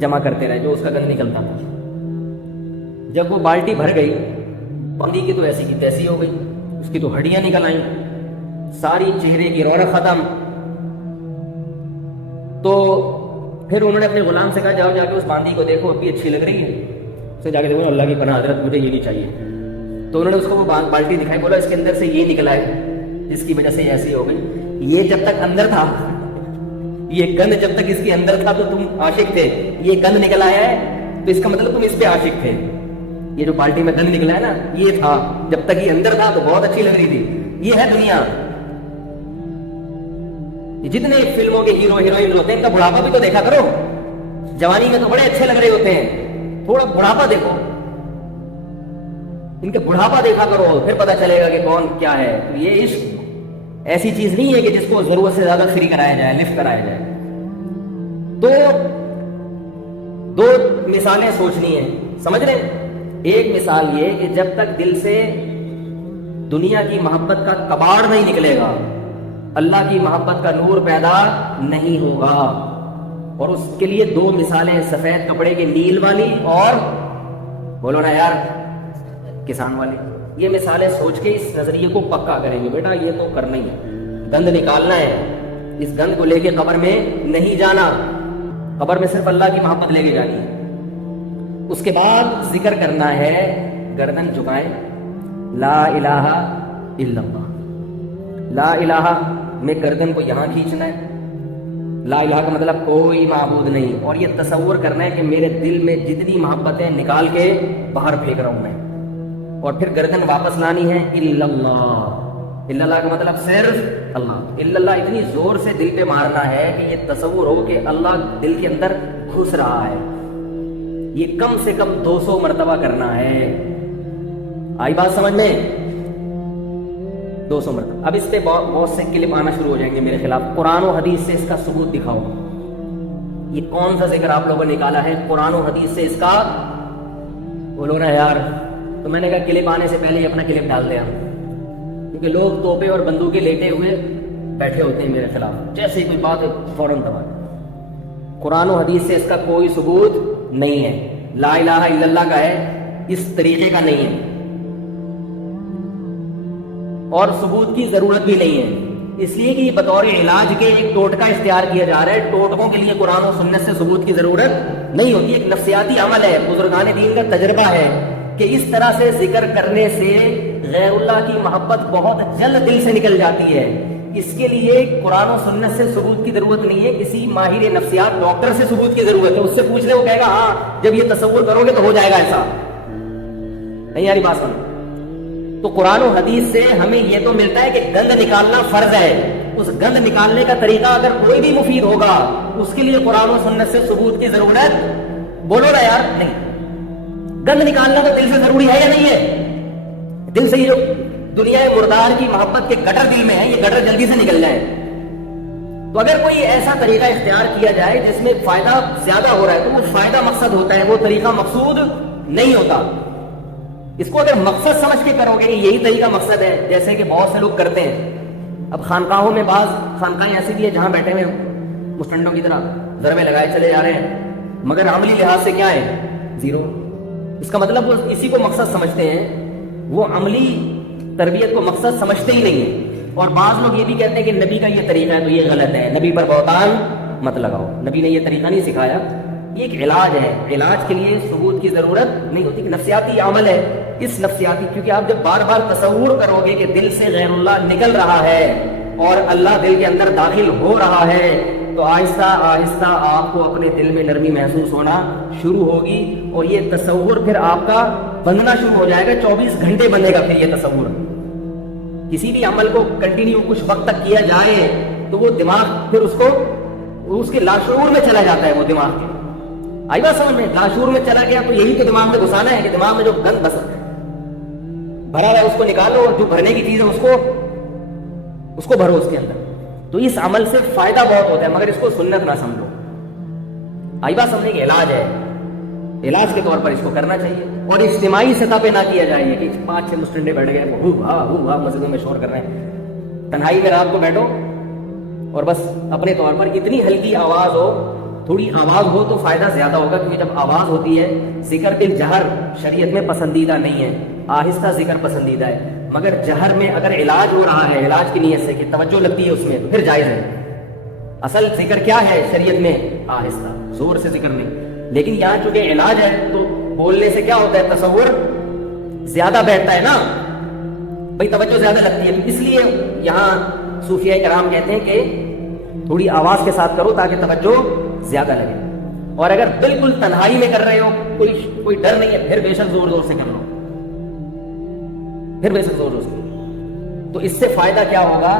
جمع کرتے رہے، جو اس کا گند نکلتا تھا۔ جب وہ بالٹی بھر گئی، باندی کی تو ایسی کی تیسی ہو گئی، اس کی تو ہڈیاں نکل آئیں، ساری چہرے کی رونق ختم۔ تو پھر انہوں نے اپنے غلام سے کہا جاؤ جا کے اس باندی کو دیکھو، ابھی اچھی لگ رہی ہے، اسے جا کے دیکھو اللہ کی پناہ حضرت مجھے یہ نہیں چاہیے۔ تو انہوں نے اس کو وہ بالٹی دکھائی، بولا اس کے اندر سے یہ نکلا ہے جس کی وجہ سے ایسی ہو گئی، یہ جب تک اندر تھا، یہ گند جب تک اس کے اندر تھا تو تم عاشق تھے، یہ گند نکل آیا ہے تو اس کا مطلب تم اس پہ عاشق تھے۔ یہ جو بالٹی میں گند نکلا ہے نا یہ تھا، جب تک یہ اندر تھا تو بہت اچھی لگ رہی تھی۔ یہ ہے دنیا۔ جتنے فلموں کے ہیرو ہیروئن ہوتے ہیں ان کا بڑھاپا بھی تو دیکھا کرو، جوانی میں تو بڑے اچھے لگ رہے ہوتے ہیں، تھوڑا بڑھاپا دیکھو، ان کے بڑھاپا دیکھا کرو، پھر پتہ چلے گا کہ کون کیا ہے۔ یہ عشق ایسی چیز نہیں ہے کہ جس کو ضرورت سے زیادہ فری کرایا جائے، لفٹ کرایا جائے۔ تو 2 مثالیں سوچنی ہیں، سمجھ رہے ہیں؟ ایک مثال یہ کہ جب تک دل سے دنیا کی محبت کا کباڑ نہیں نکلے گا، اللہ کی محبت کا نور پیدا نہیں ہوگا۔ اور اس کے لیے 2 مثالیں، سفید کپڑے کے نیل والی اور بولو نا یار کسان والی۔ یہ مثالیں سوچ کے اس نظریے کو پکا کریں گے، بیٹا یہ تو کرنا ہی ہے، گند نکالنا ہے، اس گند کو لے کے قبر میں نہیں جانا، قبر میں صرف اللہ کی محبت لے کے جانی ہے۔ اس کے بعد ذکر کرنا ہے، گردن جھکائیں، لا الہ الا اللہ۔ لا الہ میں گردن کو یہاں کھینچنا ہے، لا الہ کا مطلب کوئی معبود نہیں، اور یہ تصور کرنا ہے کہ میرے دل میں جتنی محبتیں نکال کے باہر پھینک رہا ہوں میں، اور پھر گردن واپس لانی ہے الا اللہ، الا اللہ کا مطلب صرف اللہ. الا اللہ اتنی زور سے دل پہ مارنا ہے کہ یہ تصور ہو کہ اللہ دل کے اندر گھس رہا ہے. یہ کم سے کم 200 مرتبہ کرنا ہے. آئی بات سمجھ میں؟ 200 مرتبہ. اب اس پہ بہت سے کلپ آنا شروع ہو جائیں گے میرے خلاف. قرآن و حدیث سے اس کا ثبوت دکھاؤ. یہ کون سا ذکر آپ لوگوں نے نکالا ہے قرآن و حدیث سے اس کا؟ بولو نا یار. تو میں نے کہا کلپ آنے سے پہلے ہی اپنا کلپ ڈال دیا، کیونکہ لوگ توپے اور بندوقیں لیٹے ہوئے بیٹھے ہوتے ہیں میرے خلاف. جیسے ہی کوئی بات ہے فوراً دبا. قرآن و حدیث سے اس کا کوئی ثبوت نہیں ہے. لا الہ الا اللہ کا ہے، اس طریقے کا نہیں ہے، اور ثبوت کی ضرورت بھی نہیں ہے. اس لیے کہ یہ بطور علاج کے ایک ٹوٹکا اختیار کیا جا رہا ہے. ٹوٹکوں کے لیے قرآن و سنت سے ثبوت کی ضرورت نہیں ہوتی. ایک نفسیاتی عمل ہے، بزرگان دین کا تجربہ ہے کہ اس طرح سے ذکر کرنے سے غیر اللہ کی محبت بہت جلد دل سے نکل جاتی ہے. اس کے لیے قرآن و سنت سے ثبوت کی ضرورت نہیں ہے، کسی ماہر نفسیات ڈاکٹر سے ثبوت کی ضرورت ہے. اس سے پوچھ لے، وہ کہے گا ہاں جب یہ تصور کرو گے تو ہو جائے گا ایسا. نہیں یاری بات سمجھ. تو قرآن و حدیث سے ہمیں یہ تو ملتا ہے کہ گند نکالنا فرض ہے. اس گند نکالنے کا طریقہ اگر کوئی بھی مفید ہوگا اس کے لیے قرآن و سنت سے ثبوت کی ضرورت بولو نا یار نہیں. گند نکالنا تو دل سے ضروری ہے یا نہیں ہے؟ دل سے یہ جو دنیا مردار کی محبت کے گٹر دل میں ہے، یہ گٹر جلدی سے نکل جائے. تو اگر کوئی ایسا طریقہ اختیار کیا جائے جس میں فائدہ زیادہ ہو رہا ہے تو وہ فائدہ مقصد ہوتا ہے، وہ طریقہ مقصود نہیں ہوتا. اس کو اگر مقصد سمجھ کے کرو گے کہ یہی طریقہ مقصد ہے، جیسے کہ بہت سے لوگ کرتے ہیں. اب خانقاہوں میں بعض خانقاہیں ایسی بھی ہیں جہاں بیٹھے ہوئے مسٹنڈوں کی طرح ضربے لگائے چلے جا رہے ہیں، مگر عملی لحاظ سے کیا ہے؟ زیرو. اس کا مطلب وہ اسی کو مقصد سمجھتے ہیں، وہ عملی تربیت کو مقصد سمجھتے ہی نہیں ہیں. اور بعض لوگ یہ بھی کہتے ہیں کہ نبی کا یہ طریقہ ہے تو یہ غلط ہے، نبی پر بہتان مت لگاؤ، نبی نے یہ طریقہ نہیں سکھایا. یہ ایک علاج ہے، علاج کے لیے ثبوت کی ضرورت نہیں ہوتی. کہ نفسیاتی عمل ہے. اس نفسیاتی، کیونکہ آپ جب بار بار تصور کرو گے کہ دل سے غیر اللہ نکل رہا ہے اور اللہ دل کے اندر داخل ہو رہا ہے، تو آہستہ آہستہ آپ کو اپنے دل میں نرمی محسوس ہونا شروع ہوگی، اور یہ تصور پھر آپ کا بننا شروع ہو جائے گا. 24 گھنٹے بنے گا پھر یہ تصور. کسی بھی عمل کو کنٹینیو کچھ وقت تک کیا جائے تو وہ دماغ پھر اس کے لاشعور میں چلا جاتا ہے. وہ دماغ کے آئی بات سمجھ میں؟ لاشعور میں چلا گیا تو یہی تو دماغ میں گھسانا ہے کہ دماغ میں جو گند بھرا ہے اس کو نکالو، اور جو بھرنے کی چیز ہے اس کو بھرو اس کے اندر. تو اس عمل سے فائدہ بہت ہوتا ہے، مگر اس کو سنت نہ سمجھو. آئی بات سمجھنے کی علاج ہے، علاج کے طور پر اس کو کرنا چاہیے. اور اجتماعی سطح پہ نہ کیا جائے کہ 5-6 مسٹنڈے بیٹھ گئے مسجدوں میں شور کر رہے ہیں. تنہائی میں رات کو بیٹھو اور بس اپنے طور پر اتنی ہلکی آواز ہو، تھوڑی آواز ہو تو فائدہ زیادہ ہوگا. کیونکہ جب آواز ہوتی ہے، ذکر بالجہر شریعت میں پسندیدہ نہیں ہے، آہستہ ذکر پسندیدہ ہے. مگر جہر میں اگر علاج ہو رہا ہے، علاج کی نیت سے کہ توجہ لگتی ہے اس میں، تو پھر جائز ہے. اصل ذکر کیا ہے شریعت میں؟ آہستہ، زور سے ذکر نہیں. لیکن یہاں چونکہ علاج ہے تو بولنے سے کیا ہوتا ہے؟ تصور زیادہ بیٹھتا ہے نا بھائی، توجہ زیادہ لگتی ہے. اس لیے یہاں صوفیہ کرام کہتے ہیں کہ تھوڑی آواز کے ساتھ کرو تاکہ توجہ زیادہ لگے. اور اگر بالکل تنہائی میں کر رہے ہو، کوئی ڈر نہیں ہے، پھر بے شک زور زور سے کر لو، پھر بے شک زور زور سے. تو اس سے فائدہ کیا ہوگا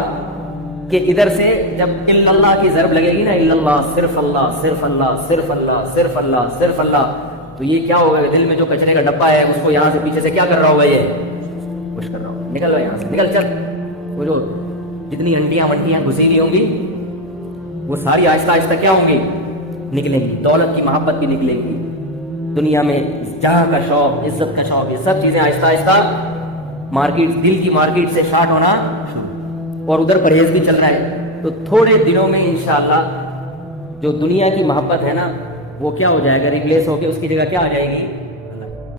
کہ ادھر سے جب الا اللہ کی ضرب لگے گی نا، الا اللہ، صرف اللہ، صرف اللہ، صرف اللہ، صرف اللہ، صرف اللہ، تو یہ کیا ہوگا؟ دل میں جو کچرے کا ڈبہ ہے اس کو یہاں سے پیچھے سے کیا کر رہا ہوگا؟ یہ خوش کر رہا ہوگا. نکل رہا یہاں سے، نکل چل. وہ جو جتنی انٹیاں ونٹیاں گھسی ہوئی ہوں گی وہ ساری آہستہ آہستہ کیا ہوں گی؟ نکلیں گی. دولت کی محبت بھی نکلے گی، دنیا میں جہاں کا شوق، عزت کا شوق، یہ سب چیزیں آہستہ آہستہ مارکیٹ، دل کی مارکیٹ سے شارٹ ہونا شروع. اور ادھر پرہیز بھی چل رہا ہے. تو تھوڑے دنوں میں انشاءاللہ جو دنیا کی محبت ہے نا وہ کیا ہو جائے گا؟ ریپلیس ہو کے اس کی جگہ کیا آ جائے گی؟